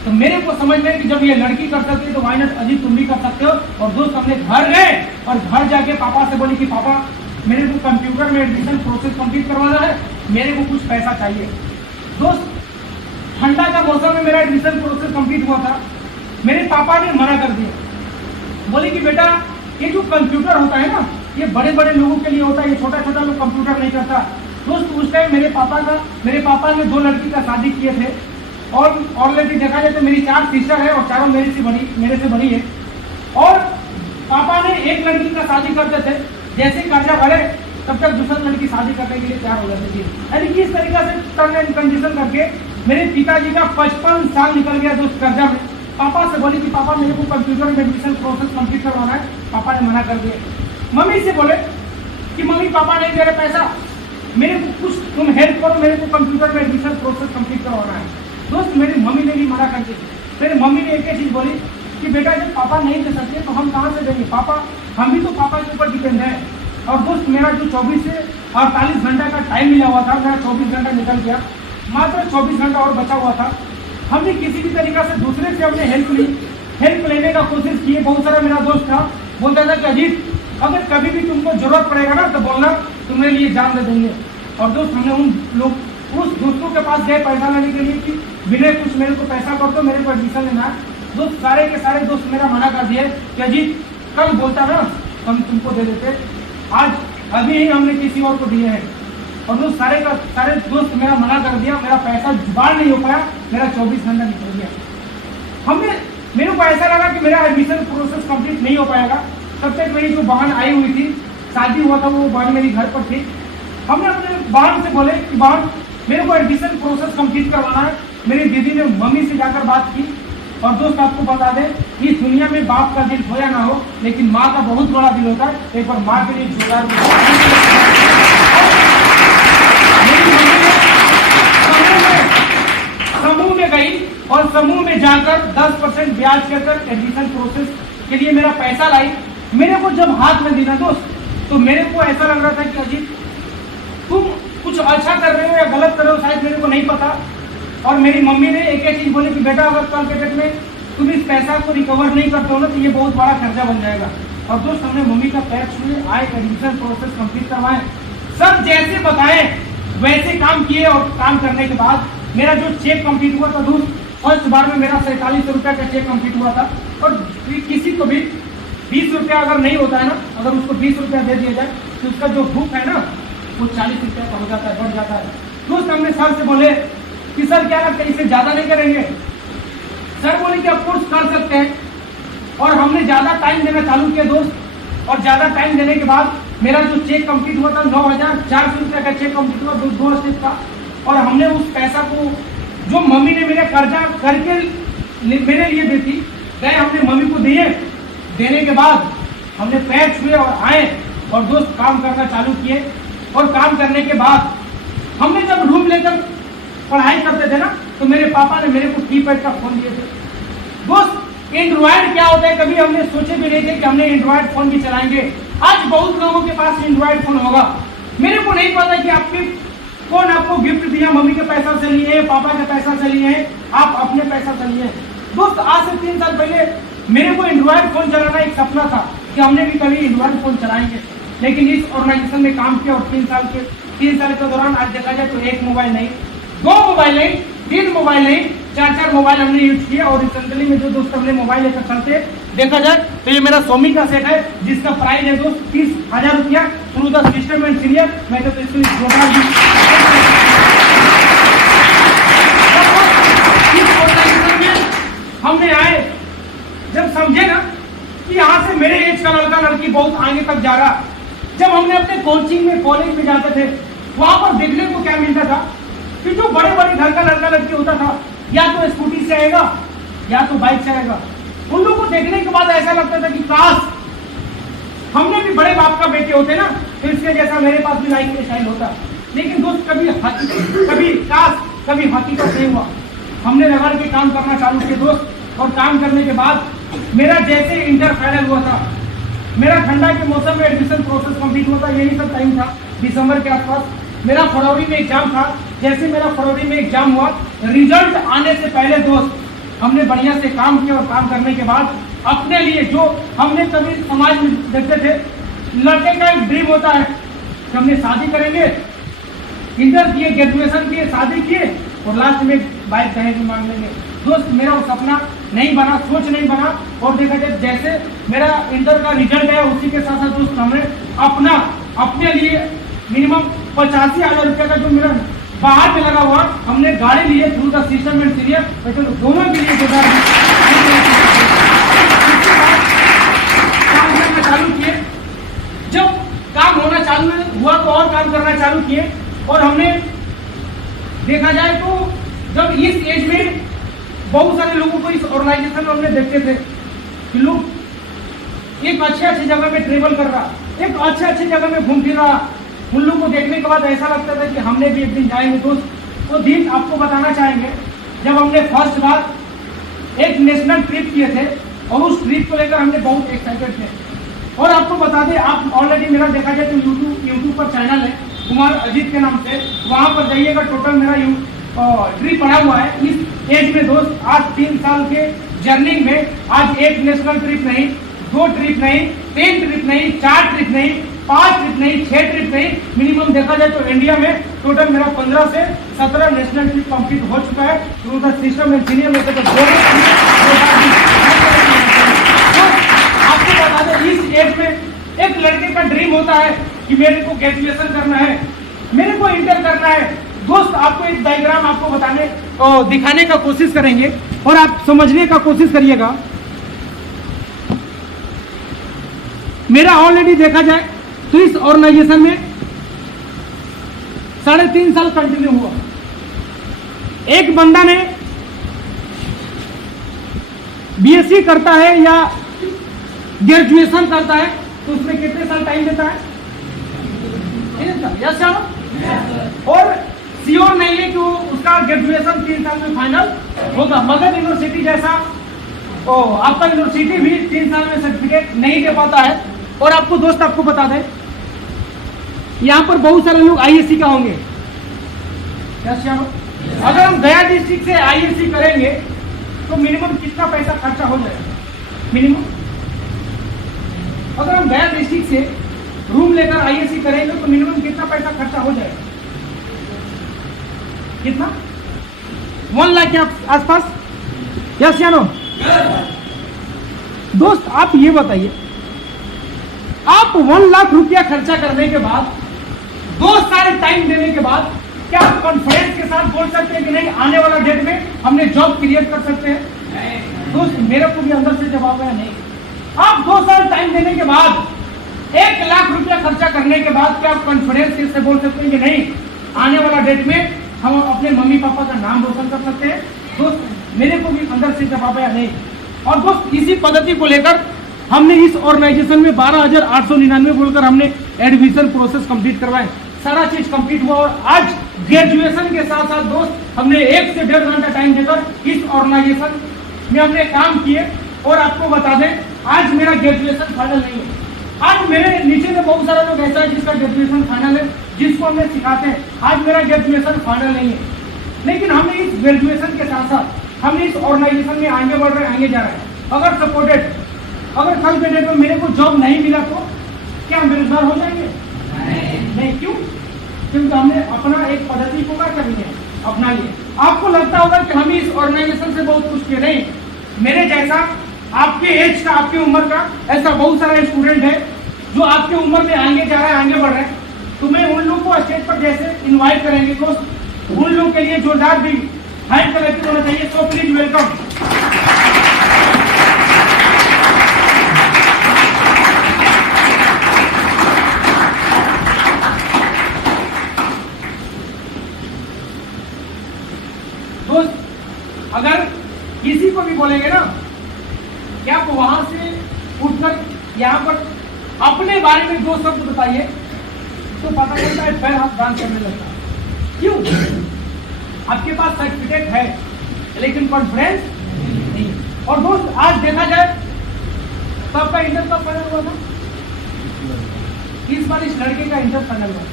तो मेरे को समझ में कि जब ये लड़की कर सकती है तो वाई नॉट अजीत तुम भी कर सकते हो। और दोस्त, हमने घर गए और घर जाके पापा से बोली कि पापा मेरे को कंप्यूटर में एडमिशन प्रोसेस कंप्लीट करवाना है, मेरे को कुछ पैसा चाहिए। दोस्त, ठंडा का मौसम में मेरा एडमिशन प्रोसेस कंप्लीट हुआ था। मेरे पापा ने मना कर दिया, बोले कि बेटा ये जो कंप्यूटर होता है ना, ये बड़े बड़े लोगों के लिए होता है, ये छोटा छोटा लोग कंप्यूटर नहीं करता। दोस्त, उस टाइम मेरे पापा ने 2 लड़की का शादी किए थे, और ऑलरेडी देखा जाए तो मेरी 4 सिस्टर है और चारों मेरे से बड़ी है। और पापा ने एक लड़की का शादी करते थे, जैसे कर्जा भरे तब तक दूसरी लड़की शादी करने के लिए तैयार हो जाती थी। यानी कि इस तरीका से टर्म एंड कंडीशन करके मेरे पिताजी का 55 साल निकल गया दोस्त कर्जा में। पापा से बोली कि पापा मेरे को कंप्यूटर में एडमिशन प्रोसेस कंप्लीट करवाना है, पापा ने मना कर दिया। मम्मी से बोले कि मम्मी पापा नहीं दे रहे पैसा, मेरे को कुछ तुम हेल्प करो, मेरे को कंप्यूटर में एडमिशन प्रोसेस कंप्लीट करवाना है। दोस्त, मेरी मम्मी ने भी मना कर दी। फिर मम्मी ने एक चीज बोली कि बेटा जब पापा नहीं दे सकते तो हम कहाँ से देंगे, पापा हम भी तो पापा के ऊपर डिपेंड है। और दोस्त, मेरा जो 24 से 48 घंटा का टाइम मिला हुआ था, मेरा 24 घंटा निकल गया, मात्र 24 घंटा और बचा हुआ था। हमने किसी भी तरीका से दूसरे से हमने हेल्प ली, हेल्प लेने का कोशिश की। बहुत सारा मेरा दोस्त था, बोलता था कि अजीत अगर कभी भी तुमको जरूरत पड़ेगा ना तो बोलना, तुम्हारे लिए जान दे देंगे। और दोस्त हमने उस दोस्तों के पास गए पैसा लेने के लिए कि बिना कुछ मेरे को पैसा कर दो, मेरे को एडमिशन लेना है। दोस्त सारे के सारे दोस्त मेरा मना कर दिए कि अजीत कल बोलता ना तो हम तुमको दे देते, आज अभी ही हमने किसी और को दिए हैं। और दोस्त सारे दोस्त मेरा मना कर दिया, मेरा पैसा जुगाड़ नहीं हो पाया, मेरा 24 घंटा निकल गया। मेरे को ऐसा लगा कि मेरा एडमिशन प्रोसेस कंप्लीट नहीं हो पाएगा। तब तक मेरी जो बहन आई हुई थी, शादी हुआ था, वो बहन मेरी घर पर थी। हमने अपने बहन से बोले कि बहन मेरे को एडमिशन प्रोसेस कंप्लीट करवाना है। मेरी दीदी ने मम्मी से जाकर बात की। और दोस्त आपको बता दें, इस दुनिया में बाप का दिल हो या ना हो, लेकिन माँ का बहुत बड़ा दिल होता है। एक बार माँ के लिए जोरदार समूह में गई और समूह में जाकर 10% ब्याज के साथ एडमिशन प्रोसेस के लिए मेरा पैसा लाई। मेरे को जब हाथ में देना दोस्त, तो मेरे को ऐसा लग रहा था कि अजीत तुम कुछ अच्छा कर रहे हो या गलत कर रहे हो, शायद मेरे को नहीं पता। और मेरी मम्मी ने एक ही चीज बोली कि बेटा अगर कल के डेट में तुम इस पैसा को रिकवर नहीं करते हो ना तो ये बहुत बड़ा खर्चा बन जाएगा। और दोस्त हमने मम्मी का पैर छुए, आए, एडमिशन प्रोसेस कंप्लीट करवाए, सब जैसे बताए वैसे काम किए। और काम करने के बाद मेरा जो चेक कंप्लीट हुआ था दोस्त, फर्स्ट बार में मेरा 47 रुपया का चेक कंप्लीट हुआ था। और किसी को भी 20 रुपया अगर नहीं होता है ना, अगर उसको 20 रुपया दे दिया जाए तो उसका जो भूख है ना वो 40 रुपया का हो जाता है, बढ़ जाता है। दोस्त हमने सर से बोले कि सर क्या लगता है इससे ज्यादा नहीं करेंगे? सर बोले कि ऑफकोर्स कर सकते हैं। और हमने ज्यादा टाइम देना चालू किया दोस्त। और ज्यादा टाइम देने के बाद मेरा जो चेक कंप्लीट हुआ था 9,400 रुपया का चेक कंप्लीट हुआ, 2 स्टेप का। और हमने उस पैसा को जो मम्मी ने मेरे कर्जा करके मेरे लिए दी थी, गए हमने मम्मी को दिए। देने के बाद हमने पैर छुए और आए और दोस्त काम करना चालू किए। और काम करने के बाद हमने जब रूम लेकर पढ़ाई करते थे ना, तो मेरे पापा ने मेरे को कीपैड का फोन दिए थे। दोस्त एंड्रॉयड क्या होता है कभी हमने सोचे भी नहीं थे कि हमने एंड्रॉयड फोन भी चलाएंगे। आज बहुत लोगों के पास एंड्रॉयड फोन होगा। मेरे को नहीं पता कि आपके कौन आपको गिफ्ट दिया, मम्मी के पैसा से लिए, पापा के पैसा से लिए, आप अपने पैसा से लिए। दोस्त आज से 3 साल पहले मेरे को एंड्रॉयड फोन चलाना एक सपना था कि हमने भी कभी एंड्रॉयड फोन चलाएंगे। लेकिन इस ऑर्गेनाइजेशन में काम किया और 3 साल के दौरान आज देखा जाए तो 1 मोबाइल नहीं, 2 मोबाइल नहीं, 3 मोबाइल नहीं, 4 मोबाइल हमने यूज किया। और रिसेंटली में जो दोस्त हमने मोबाइल लेकर चलते देखा जाए तो ये मेरा सोमी का सेट है, जिसका प्राइस है दोस्त 30,000 रुपया through the system and senior. मैं तो इसको हमने आए जब समझे ना कि यहाँ से मेरे एज का लड़का लड़की बहुत आगे तक जा रहा। जब हमने अपने कोचिंग में कॉलेज में जाते थे, वहां पर देखने को क्या मिलता था कि जो बड़े बड़े घर का लड़का लड़की होता था, या तो स्कूटी से आएगा या तो बाइक से आएगा। उन लोगों को देखने के बाद ऐसा लगता था कि काश हमने भी बड़े बाप का बेटे होते ना, तो इसके जैसा मेरे पास भी लाइफ स्टाइल होता। लेकिन दोस्त कभी हकीकत नहीं हुआ। हमने रगड़ के काम करना चालू किया दोस्त। और काम करने के बाद मेरा जैसे इंटर फाइनल हुआ था, मेरा ठंडा के मौसम में एडमिशन प्रोसेस कंप्लीट हुआ था, यही सब टाइम था दिसंबर के आसपास। मेरा फरवरी में एग्जाम था। जैसे मेरा फरवरी में एग्जाम हुआ, रिजल्ट आने से पहले दोस्त हमने बढ़िया से काम किया। और काम करने के बाद अपने लिए जो हमने कभी समाज में देखते थे, लड़के का एक ड्रीम होता है कि हमने शादी करेंगे, इंटर किए, ग्रेजुएशन किए, शादी किए और लास्ट में बाइक दहेज में मांग लेंगे। दोस्त मेरा वो सपना नहीं बना, सोच नहीं बना। और देखा जाए जैसे मेरा इंटर का रिजल्ट है, उसी के साथ साथ दोस्त हमने अपने लिए मिनिमम 85,000 रुपये का जो मेरा बाहर में लगा हुआ, हमने गाड़ी लिए through the system and senior, दोनों के लिए काम करना चालू किए। जब काम होना चालू हुआ तो और काम करना चालू किए। और हमने देखा जाए तो जब इस एज में बहुत सारे लोगों को इस ऑर्गेनाइजेशन में हमने देखते थे कि लोग एक अच्छे जगह में ट्रेवल कर रहा, एक अच्छे जगह में घूम फिर रहा। उन लोगों को देखने के बाद ऐसा लगता था कि हमने भी एक दिन जाएंगे दोस्त। वो दिन आपको बताना चाहेंगे जब हमने फर्स्ट बार एक नेशनल ट्रिप किए थे। और उस ट्रिप को लेकर हमने बहुत एक्साइटेड थे। और आपको बता दें, आप ऑलरेडी मेरा देखा जाए तो यूट्यूब पर चैनल है, कुमार अजीत के नाम से, वहां पर जाइएगा। टोटल मेरा ट्रिप पड़ा हुआ है इस एज में दोस्त। आज 3 साल के जर्नी में आज एक नेशनल ट्रिप नहीं, 2 ट्रिप नहीं, 3 ट्रिप नहीं, 4 ट्रिप नहीं, 5 ट्रिप नहीं, 6 ट्रिप नहीं, मिनिमम देखा जाए तो इंडिया में टोटल मेरा 15 से 17 नेशनल ट्रिप कंप्लीट हो चुका है through the system and senior में से। तो आपको बता दें इस एज में एक लड़के का ड्रीम होता है कि मेरे को ग्रेजुएशन करना है, मेरे को इंटर करना है। दोस्त आपको एक डायग्राम आपको बताने और दिखाने का कोशिश करेंगे और आप समझने का कोशिश करिएगा। मेरा ऑलरेडी देखा जाए तो इस ऑर्गेनाइजेशन में 3.5 साल कंटिन्यू हुआ। एक बंदा ने बीएससी करता है या ग्रेजुएशन करता है तो उसमें कितने साल टाइम देता है? Yes sir. और श्योर नहीं है कि वो उसका ग्रेजुएशन 3 साल में फाइनल होगा। मगध यूनिवर्सिटी जैसा आपका यूनिवर्सिटी भी 3 साल में सर्टिफिकेट नहीं दे पाता है। और आपको दोस्त आपको बता दें यहाँ पर बहुत सारे लोग आईएससी का होंगे। अगर हम गया डिस्ट्रिक्ट से आईएससी करेंगे तो मिनिमम कितना पैसा खर्चा हो जाएगा? मिनिमम अगर हम गया डिस्ट्रिक्ट से रूम लेकर आईएससी करेंगे तो मिनिमम कितना पैसा खर्चा हो जाएगा? कितना? 1 लाख के आसपास। यस या नो? दोस्त आप ये बताइए, आप 1 लाख रुपया खर्चा करने के बाद 2 साल टाइम देने के बाद क्या आप कॉन्फिडेंस के साथ बोल सकते हैं कि नहीं आने वाला डेट में हमने जॉब क्रिएट कर सकते हैं? दोस्त मेरे को भी अंदर से जवाब है नहीं। आप 2 साल टाइम देने के बाद 1 लाख रुपया खर्चा करने के बाद क्या आप कॉन्फिडेंस से बोल सकते हैं कि नहीं आने वाला डेट में हम अपने मम्मी पापा का नाम रोशन कर सकते हैं? दोस्त मेरे को भी अंदर से जवाब है नहीं। और दोस्त इसी पद्धति को लेकर हमने इस ऑर्गेनाइजेशन में 12,899 बोलकर हमने एडमिशन प्रोसेस कंप्लीट करवाए। सारा चीज कंप्लीट हुआ और आज ग्रेजुएशन के साथ साथ दोस्त हमने 1 से 1.5 घंटा टाइम देकर इस ऑर्गेनाइजेशन में हमने काम किए। और आपको बता दें आज मेरा ग्रेजुएशन फाइनल नहीं है। आज मेरे नीचे में बहुत सारे लोग ऐसा है जिसका ग्रेजुएशन फाइनल है, जिसको हमने सिखाते हैं। आज मेरा ग्रेजुएशन फाइनल नहीं है, लेकिन हमने इस ग्रेजुएशन के साथ साथ हमने इस ऑर्गेनाइजेशन में आगे बढ़ रहे, आगे जा रहे हैं। अगर सपोर्टेड, अगर कल के डेट में मेरे को जॉब नहीं मिला तो क्या हम बेरोजगार हो जाएंगे? नहीं। क्यों? क्योंकि हमने अपना एक पद्धति को क्या करनी है, अपना लिए। आपको लगता होगा कि हम इस ऑर्गेनाइजेशन से बहुत कुछ किए। नहीं, मेरे जैसा आपके एज का, आपकी उम्र का ऐसा बहुत सारा स्टूडेंट है जो आपके उम्र में आगे जा रहा है, आगे बढ़ रहे हैं। तो मैं उन लोग को स्टेज पर जैसे इन्वाइट करेंगे तो उन लोग के लिए जोरदार भी हाइप कलेक्टिव होना चाहिए। So please welcome. दोस्त अगर किसी को भी बोलेंगे ना कि आप वहां से उठकर यहाँ पर अपने बारे में 2 शब्द बताइए तो पता चलता है पैर हाथ डांस करने लगता है। क्यों? आपके पास सर्टिफिकेट है लेकिन कॉन्फिडेंस नहीं। और दोस्त आज देखा जाए तो आपका इंटर कब फाइनल हुआ था? इस बार इस लड़के का इंटर फाइनल हुआ।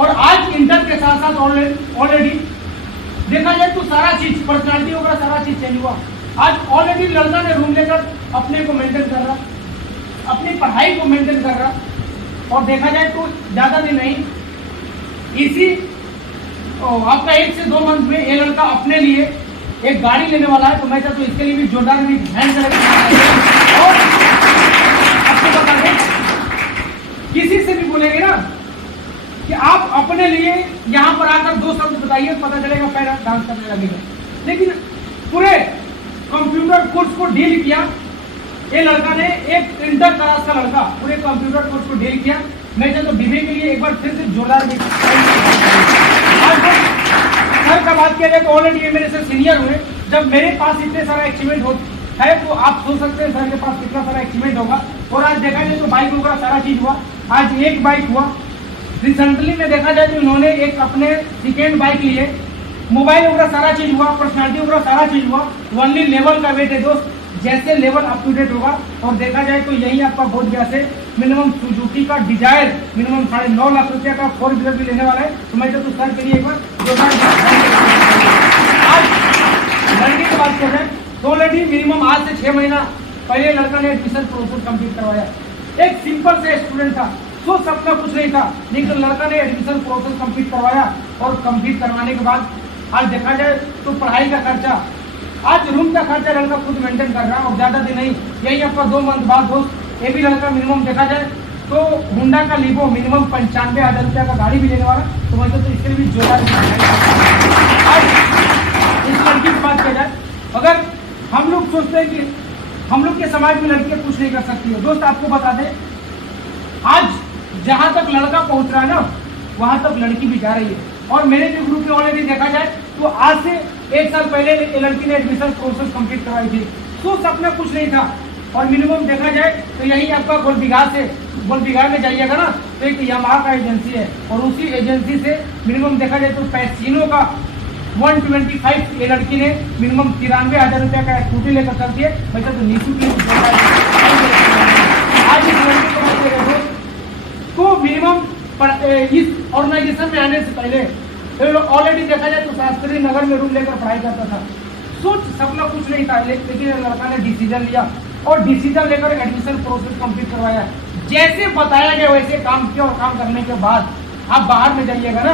और आज इंटर के साथ साथ ऑलरेडी देखा जाए तो सारा चीज पर्सनालिटी वगैरह सारा चीज चेंज हुआ। आज ऑलरेडी लड़का ने रूम लेकर अपने को मेंटेन कर रहा, अपनी पढ़ाई को मेंटेन कर रहा। और देखा जाए तो ज्यादा दिन नहीं, इसी आपका 1 से 2 मंथ में ये लड़का अपने लिए एक गाड़ी लेने वाला है। तो मैं चाहता हूँ इसके लिए भी जोरदार भी हैंड और आपको बता दें किसी से भी बोलेंगे ना कि आप अपने लिए यहाँ पर आकर 2 शब्द बताइए, पता चलेगा पैर डांस करने लगेगा। लेकिन पूरे कंप्यूटर कोर्स को डील किया ये लड़का ने, एक इंटर क्लास का लड़का पूरे कंप्यूटर कोर्स को डील किया। मैं चाहता हूँ विवेक के लिए एक बार फिर से जोरदार भी। सर का बात किया जाए तो ऑलरेडी ये मेरे से सीनियर हुए। जब मेरे पास इतने सारा अचीवमेंट है तो आप सोच सकते हैं सर के पास कितना सारा अचीवमेंट होगा। और आज देखा जाए तो बाइक वगैरह सारा चीज हुआ। आज एक बाइक हुआ, रिसेंटली में देखा जाए तो इन्होंने एक अपने सेकेंड बाइक लिए, मोबाइल वगैरह सारा चीज हुआ, पर्सनालिटी वगैरह सारा चीज हुआ। ओनली लेवल का वेट है दोस्त, जैसे लेवल अप टू डेट होगा। और देखा जाए तो यही आपका बोध गया से मिनिमम सुजुकी का डिजायर मिनिमम 9.5 लाख रुपया का 4 व्हीलर भी लेने वाला है। तो मैं तो सर के लिए एक बार आज लड़के की बात कर रहे हैं तो ऑलरेडी मिनिमम आज से 6 महीना पहले लड़का ने एडमिशन प्रोसेस कंप्लीट करवाया। एक सिंपल से स्टूडेंट था, तो सपना कुछ नहीं था, लेकिन लड़का ने एडमिशन प्रोसेस कंप्लीट करवाया और कंप्लीट करवाने के बाद आज देखा जाए तो पढ़ाई का खर्चा, आज रूम का खर्चा लड़का खुद मेंटेन कर रहा है। और ज्यादा दिन नहीं, यही आपका 2 मंथ बाद दोस्त ये भी लड़का मिनिमम देखा जाए तो होंडा का लीवो मिनिमम 95,000 रुपया का गाड़ी भी लेने वाला। तो मैं तो इसके लिए भी जोरदार आज इस लड़की की बात किया जाए, अगर हम लोग सोचते हैं कि हम लोग के समाज में लड़कियां कुछ नहीं कर सकती है, दोस्त आपको बता दें आज जहां तक लड़का पहुंच रहा है ना वहां तक लड़की भी जा रही है। और मेरे जो ग्रुप में ऑलरेडी देखा जाए तो आज से 1 साल पहले लड़की ने एडमिशन प्रोसेस कंप्लीट करवाई थी, तो सपना कुछ नहीं था। और मिनिमम देखा जाए तो यही आपका गोलबिघा में जाइएगा ना तो एक यामाहा का एजेंसी है और उसी एजेंसी से मिनिमम देखा जाए तो पैसिनो का 125 ये लड़की ने मिनिमम 93,000 रुपया का स्कूटी लेकर चलती है। वैसे तो नीशू की आज इस लड़की को बात करें तो मिनिमम इस ऑर्गेनाइजेशन में आने से पहले ऑलरेडी देखा जाए तो शास्त्री नगर में रूम लेकर पढ़ाई करता था। सोच सपना कुछ नहीं था, लेकिन लड़का ने डिसीजन लिया और डिसीजन लेकर एडमिशन प्रोसेस कंप्लीट करवाया। जैसे बताया गया वैसे काम किया और काम करने के बाद आप बाहर में जाइएगा ना,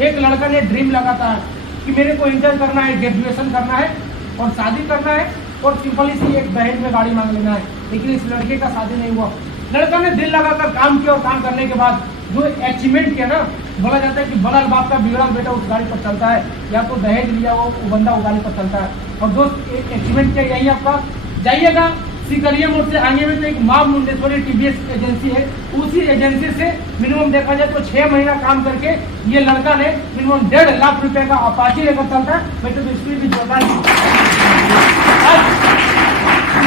एक लड़का ने ड्रीम लगाता है कि मेरे को इंटर करना है, ग्रेजुएशन करना है और शादी करना है और सिंपली सी एक दहेज में गाड़ी मांग लेना है। लेकिन इस लड़के का शादी नहीं हुआ। लड़का ने दिल लगाकर काम किया और काम करने के बाद जो अचीवमेंट किया ना, बोला जाता है कि बड़ा बाप का बिगड़ा बेटा उस गाड़ी पर चलता है, या तो दहेज लिया वो बंदा वो गाड़ी पर चलता है। और दोस्त एक अचीवमेंट किया यही आपका, जाइएगा सिकरिया मोड़ से आगे में तो एक माँ मुंडेश्वरी टीवीएस एजेंसी है, उसी एजेंसी से मिनिमम देखा जाए तो 6 महीना काम करके ये लड़का ने मिनिमम 1.5 लाख रुपए का अपाची लेकर चलता है। वैसे तो इसकी भी जोरदार इस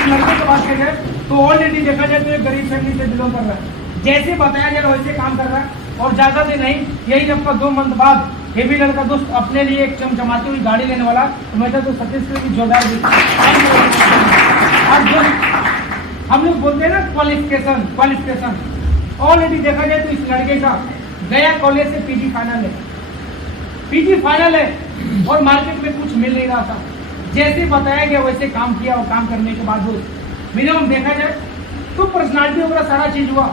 लड़के की बात करें तो ऑलरेडी देखा जाए तो एक गरीब फैमिली से बिलोंग कर रहा है, जैसे बताया गया वैसे काम कर रहा है। और ज्यादा दिन नहीं, यही जब का 2 मंथ बाद ये भी लड़का दोस्त अपने लिए एक चमचमाती हुई गाड़ी लेने वाला। तो मैं तो सतीश के भी जोरदार आज जो हम लोग बोलते हैं ना क्वालिफिकेशन ऑलरेडी देखा जाए तो इस लड़के का गया कॉलेज से पीजी फाइनल है और मार्केट में कुछ मिल नहीं रहा था। जैसे बताया गया वैसे काम किया और काम करने के बाद मिनिमम देखा जाए तो पर्सनालिटी वगैरह सारा चीज हुआ,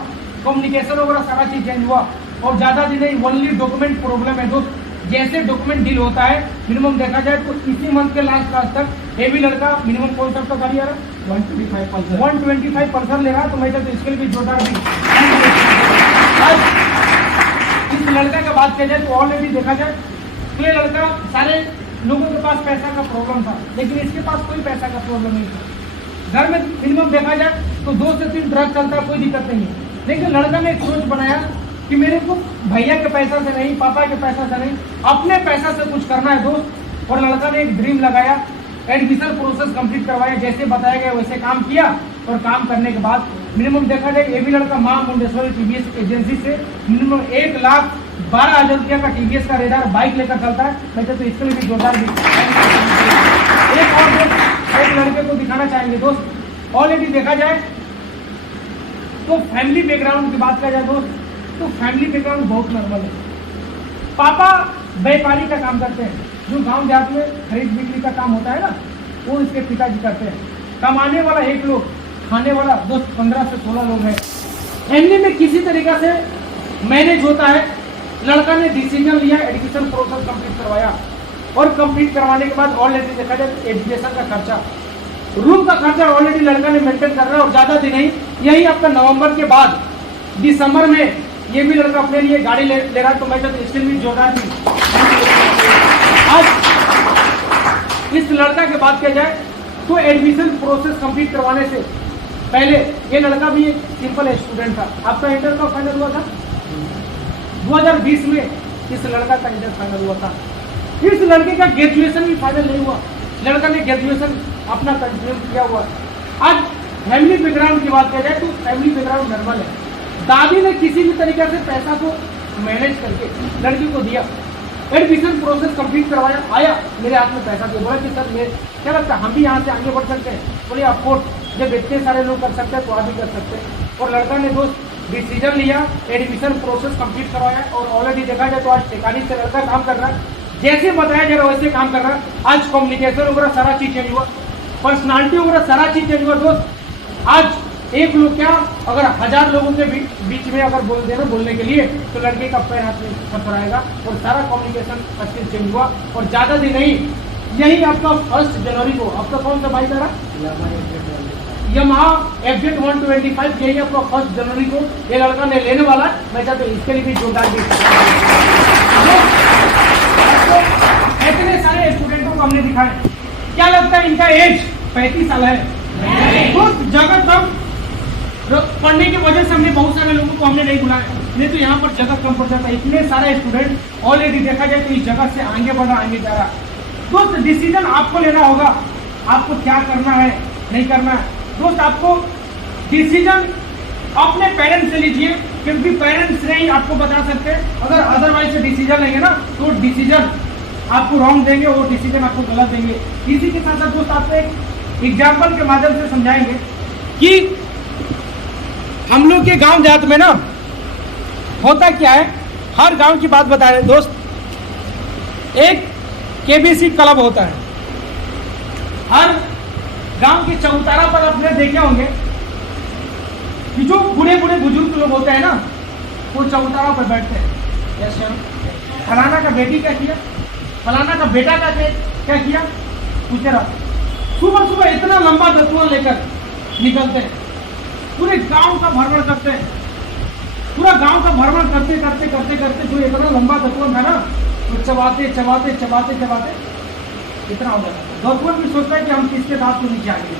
कम्युनिकेशन वगैरह सारा चीज चेंज हुआ। और ज्यादा दिन नहीं, ओनली डॉक्यूमेंट प्रॉब्लम है दोस्त। जैसे डॉक्यूमेंट डील होता है मिनिमम देखा जाए तो इसी मंथ के लास्ट तक ये भी लड़का मिनिमम कौन सा गाड़ी आ रहा है 125 पल्सर ले रहा है। तो मैं तो इसके लिए भी जोरदार भी इस लड़का का बात किया जाए तो ऑलरेडी देखा जाए तो ये लड़का सारे लोगों के पास पैसा का प्रॉब्लम था, लेकिन इसके पास कोई पैसा का प्रॉब्लम नहीं था। घर में मिनिमम देखा जाए तो 2 से 3 ट्रक चलता है, कोई दिक्कत नहीं है। लेकिन लड़का ने एक सोच बनाया कि मेरे को भैया के पैसा से नहीं, पापा के पैसा से नहीं, अपने पैसा से कुछ करना है दोस्त। और लड़का ने एक ड्रीम लगाया, एडमिशन प्रोसेस कंप्लीट करवाया, जैसे बताया गया वैसे काम किया। और काम करने के बाद मिनिमम देखा जाए ये भी लड़का माँ मुंडेश्वरी टीवीएस एजेंसी से मिनिमम 1,12,000 रुपया का टीवीएस का रेडार बाइक लेकर चलता है। मैं तो इसके लिए भी जोरदार भी एक और दोस्त एक लड़के को दिखाना चाहेंगे दोस्त। ऑलरेडी देखा जाए तो फैमिली बैकग्राउंड की बात किया जाए दोस्त तो फैमिली बैकग्राउंड बहुत नॉर्मल है। पापा व्यापारी का काम करते हैं, जो गांव देहात में खरीद बिक्री का काम होता है ना वो इसके पिताजी करते हैं। कमाने वाला 1 लोग, खाने वाला दोस्त 15 से 16 लोग हैं। फैमिली में किसी तरीका से मैनेज होता है। लड़का ने डिसीजन लिया, एडमिशन प्रोसेस कंप्लीट करवाया और कंप्लीट करवाने के बाद ऑलरेडी देखा जाए एजुकेशन का खर्चा, रूम का खर्चा ऑलरेडी लड़का ने मेंटेन कर रहा है। और ज्यादा दिन नहीं, यही आपका नवंबर के बाद दिसंबर में ये भी लड़का अपने लिए गाड़ी ले रहा है। तो मैं तो इसके लिए जोरदार थी। आज इस लड़का की बात किया जाए तो एडमिशन प्रोसेस कंप्लीट करवाने से पहले ये लड़का भी एक सिंपल स्टूडेंट था। आपका इंटर का फाइनल हुआ था 2020 में, इस लड़का का इंटर फाइनल हुआ था। इस लड़के का ग्रेजुएशन भी फाइनल नहीं हुआ, लड़का ने ग्रेजुएशन अपना कंटिन्यू किया हुआ। आज फैमिली बैकग्राउंड की बात किया जाए तो फैमिली बैकग्राउंड नॉर्मल है। दादी ने किसी भी तरीके से पैसा को मैनेज करके लड़की को दिया, एडमिशन प्रोसेस कंप्लीट करवाया, आया मेरे हाथ में पैसा दिया, बोला कि सर मेरे क्या लगता है हम भी यहाँ से आगे बढ़ सकते हैं। बोले अफकोर्स जब इतने सारे लोग कर सकते हैं तो आप भी कर सकते हैं। और लड़का ने दोस्त डिसीजन लिया, एडमिशन प्रोसेस कंप्लीट करवाया और ऑलरेडी देखा जाए तो आज 43 से लड़का काम कर रहा है, जैसे बताया जा रहा है वैसे काम कर रहा है। आज कम्युनिकेशन वगैरह सारा चीज चेंज हुआ, पर्सनालिटी वगैरह सारा चीज चेंज हुआ दोस्त। आज एक लोग क्या अगर 1000 लोगों के बीच में अगर बोल देना बोलने के लिए तो लड़के का पैर हाथ में थरथराएगा और सारा कम्युनिकेशन स्किल चेंज हुआ। और ज्यादा दिन नहीं, यही आपका 1 जनवरी को आपका कौन सा बाइक आ रहा, यामाहा FZ 125, यही आपका 1 जनवरी को ये लड़का ने लेने वाला है। मैं चाहता हूँ इसके लिए भी जोरदार दी। इतने सारे स्टूडेंटों को हमने दिखाया, क्या लगता है इनका एज 35 साल है? कुछ जगह कम पढ़ने की वजह से हमने बहुत सारे लोगों को हमने नहीं बुलाया, नहीं तो यहाँ पर जगह कम पड़ जाता है। इतने सारे स्टूडेंट ऑलरेडी देखा जाए तो इस जगह से आगे बढ़ रहा, आगे जा रहा। दोस्त डिसीजन आपको लेना होगा, आपको क्या करना है नहीं करना है। दोस्त आपको डिसीजन अपने पेरेंट्स से लीजिए, क्योंकि पेरेंट्स नहीं आपको बता सकते। अगर अदरवाइज से डिसीजन लेंगे ना तो डिसीजन आपको रॉन्ग देंगे, वो डिसीजन आपको गलत देंगे। इसी के साथ साथ दोस्त आपको एक एग्जाम्पल के माध्यम से समझाएंगे कि हम लोग के गांव देहात में ना होता क्या है। हर गांव की बात बता रहे दोस्त, एक KBC क्लब होता है। हर गांव के चौतारा पर आपने देखे होंगे कि जो बूढ़े बूढ़े बुजुर्ग लोग होते हैं ना, वो चौतारा पर बैठते हैं। यस, फलाना का बेटी क्या किया, फलाना का बेटा क्या किया, पूछते रहो। सुबह सुबह इतना लंबा दतुआ लेकर निकलते हैं, पूरे गांव का भ्रमण करते हैं। पूरा गांव का भ्रमण करते करते करते करते जो इतना लंबा दतुआ था ना, तो चबाते चबाते चबाते चबाते इतना हो जाता है। दतुआ भी सोचता है कि हम किसके दांत को नीचे आ गए।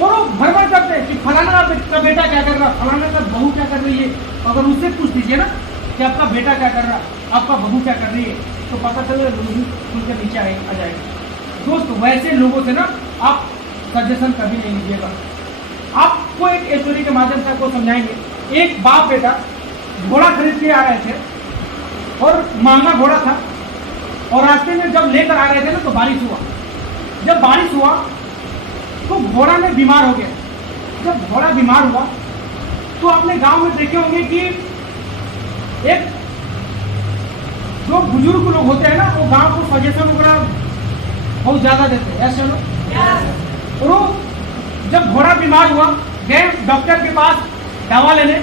और वो भ्रमण करते हैं कि फलाना का बेटा क्या कर रहा, फलाना का बहू क्या कर रही है। अगर उससे पूछ दीजिए ना कि आपका बेटा क्या कर रहा, आपका बहू क्या कर रही है, तो पता चलेगा उनके नीचे आ जाएगा। दोस्त वैसे लोगों से ना आप सजेशन कभी नहीं लीजिएगा। आपको एक स्टोरी के माध्यम से आपको समझाएंगे। एक बाप बेटा घोड़ा खरीद के आ रहे थे और महंगा घोड़ा था, और रास्ते में जब लेकर आ रहे थे ना तो बारिश हुआ। जब बारिश हुआ तो घोड़ा में बीमार हो गया। जब घोड़ा बीमार हुआ तो अपने गांव में देखे होंगे कि एक जो बुजुर्ग लोग होते हैं ना, वो गांव को सजेशन वगैरह बहुत ज्यादा देते हैं। ऐसे लोग और जब घोड़ा बीमार हुआ, गए डॉक्टर के पास दवा लेने,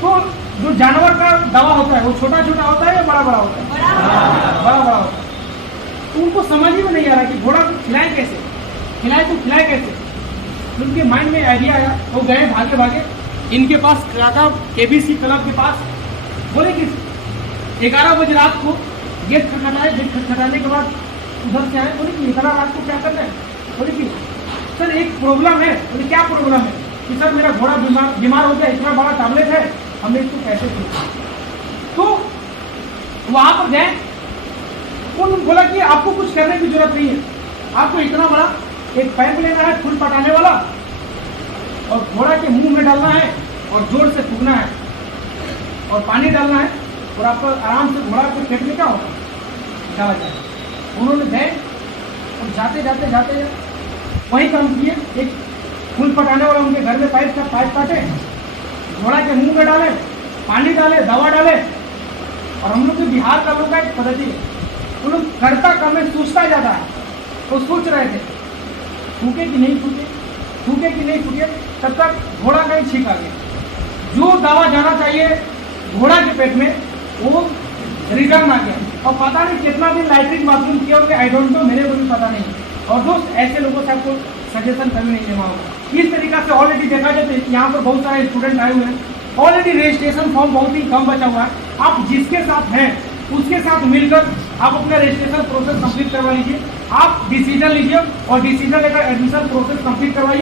तो जो जानवर का दवा होता है वो छोटा छोटा होता है या बड़ा बड़ा होता है? बड़ा बड़ा होता है। तो उनको समझ ही में नहीं आ रहा कि घोड़ा खिलाए कैसे, खिलाए तो खिलाए कैसे। उनके माइंड में आइडिया आया, वो गए भागे भागे इनके पास, KBC क्लब के पास। बोले कि 11 बजे रात को गेट खटखटाए। गेट खटखटाने के बाद उधर से आए, बोले कि इतना रात को क्या करना है। बोले कि सर एक प्रॉब्लम है। बोले क्या प्रॉब्लम है? कि सर मेरा घोड़ा बीमार हो गया, इतना बड़ा टैबलेट है, हमने इसको कैसे किया। तो वहां पर गए, उन्होंने बोला कि आपको कुछ करने की जरूरत नहीं है, आपको इतना बड़ा एक पाइप लेना है फूल पटाने वाला, और घोड़ा के मुंह में डालना है और जोर से फूकना है और पानी डालना है, और आपको आराम से घोड़ा के पेट में क्या होगा, डाला जाए। उन्होंने गए और जाते जाते जाते वही काम किए। एक फूल पटाने वाला उनके घर में पाइप काटे, घोड़ा के मुंह में डाले, पानी डाले, दवा डाले। और हम लोग के बिहार का लोग का एक पद्धति है, वो लोग करता कम में सोचता जाता है। तो सोच रहे थे फूके कि नहीं फूके, फूके कि नहीं फूके, तब तक घोड़ा का ही छींक आ गया। जो दवा जाना चाहिए घोड़ा के पेट में वो रिटर्न आ गया। और पता नहीं कितना दिन लैट्रिन बाथरूम किया होगा, आई डोंट नो, मेरे को भी पता नहीं। और दोस्त ऐसे लोगों से आपको सजेशन कभी नहीं लेना होगा। इस तरीका से ऑलरेडी देखा जाए तो यहाँ पर बहुत सारे स्टूडेंट आए हुए हैं। ऑलरेडी रजिस्ट्रेशन फॉर्म बहुत ही कम बचा हुआ है। आप जिसके साथ हैं उसके साथ मिलकर आप अपना रजिस्ट्रेशन प्रोसेस कंप्लीट करवा लीजिए। आप डिसीजन लीजिए और डिसीजन लेकर एडमिशन प्रोसेस कंप्लीट करवाइए।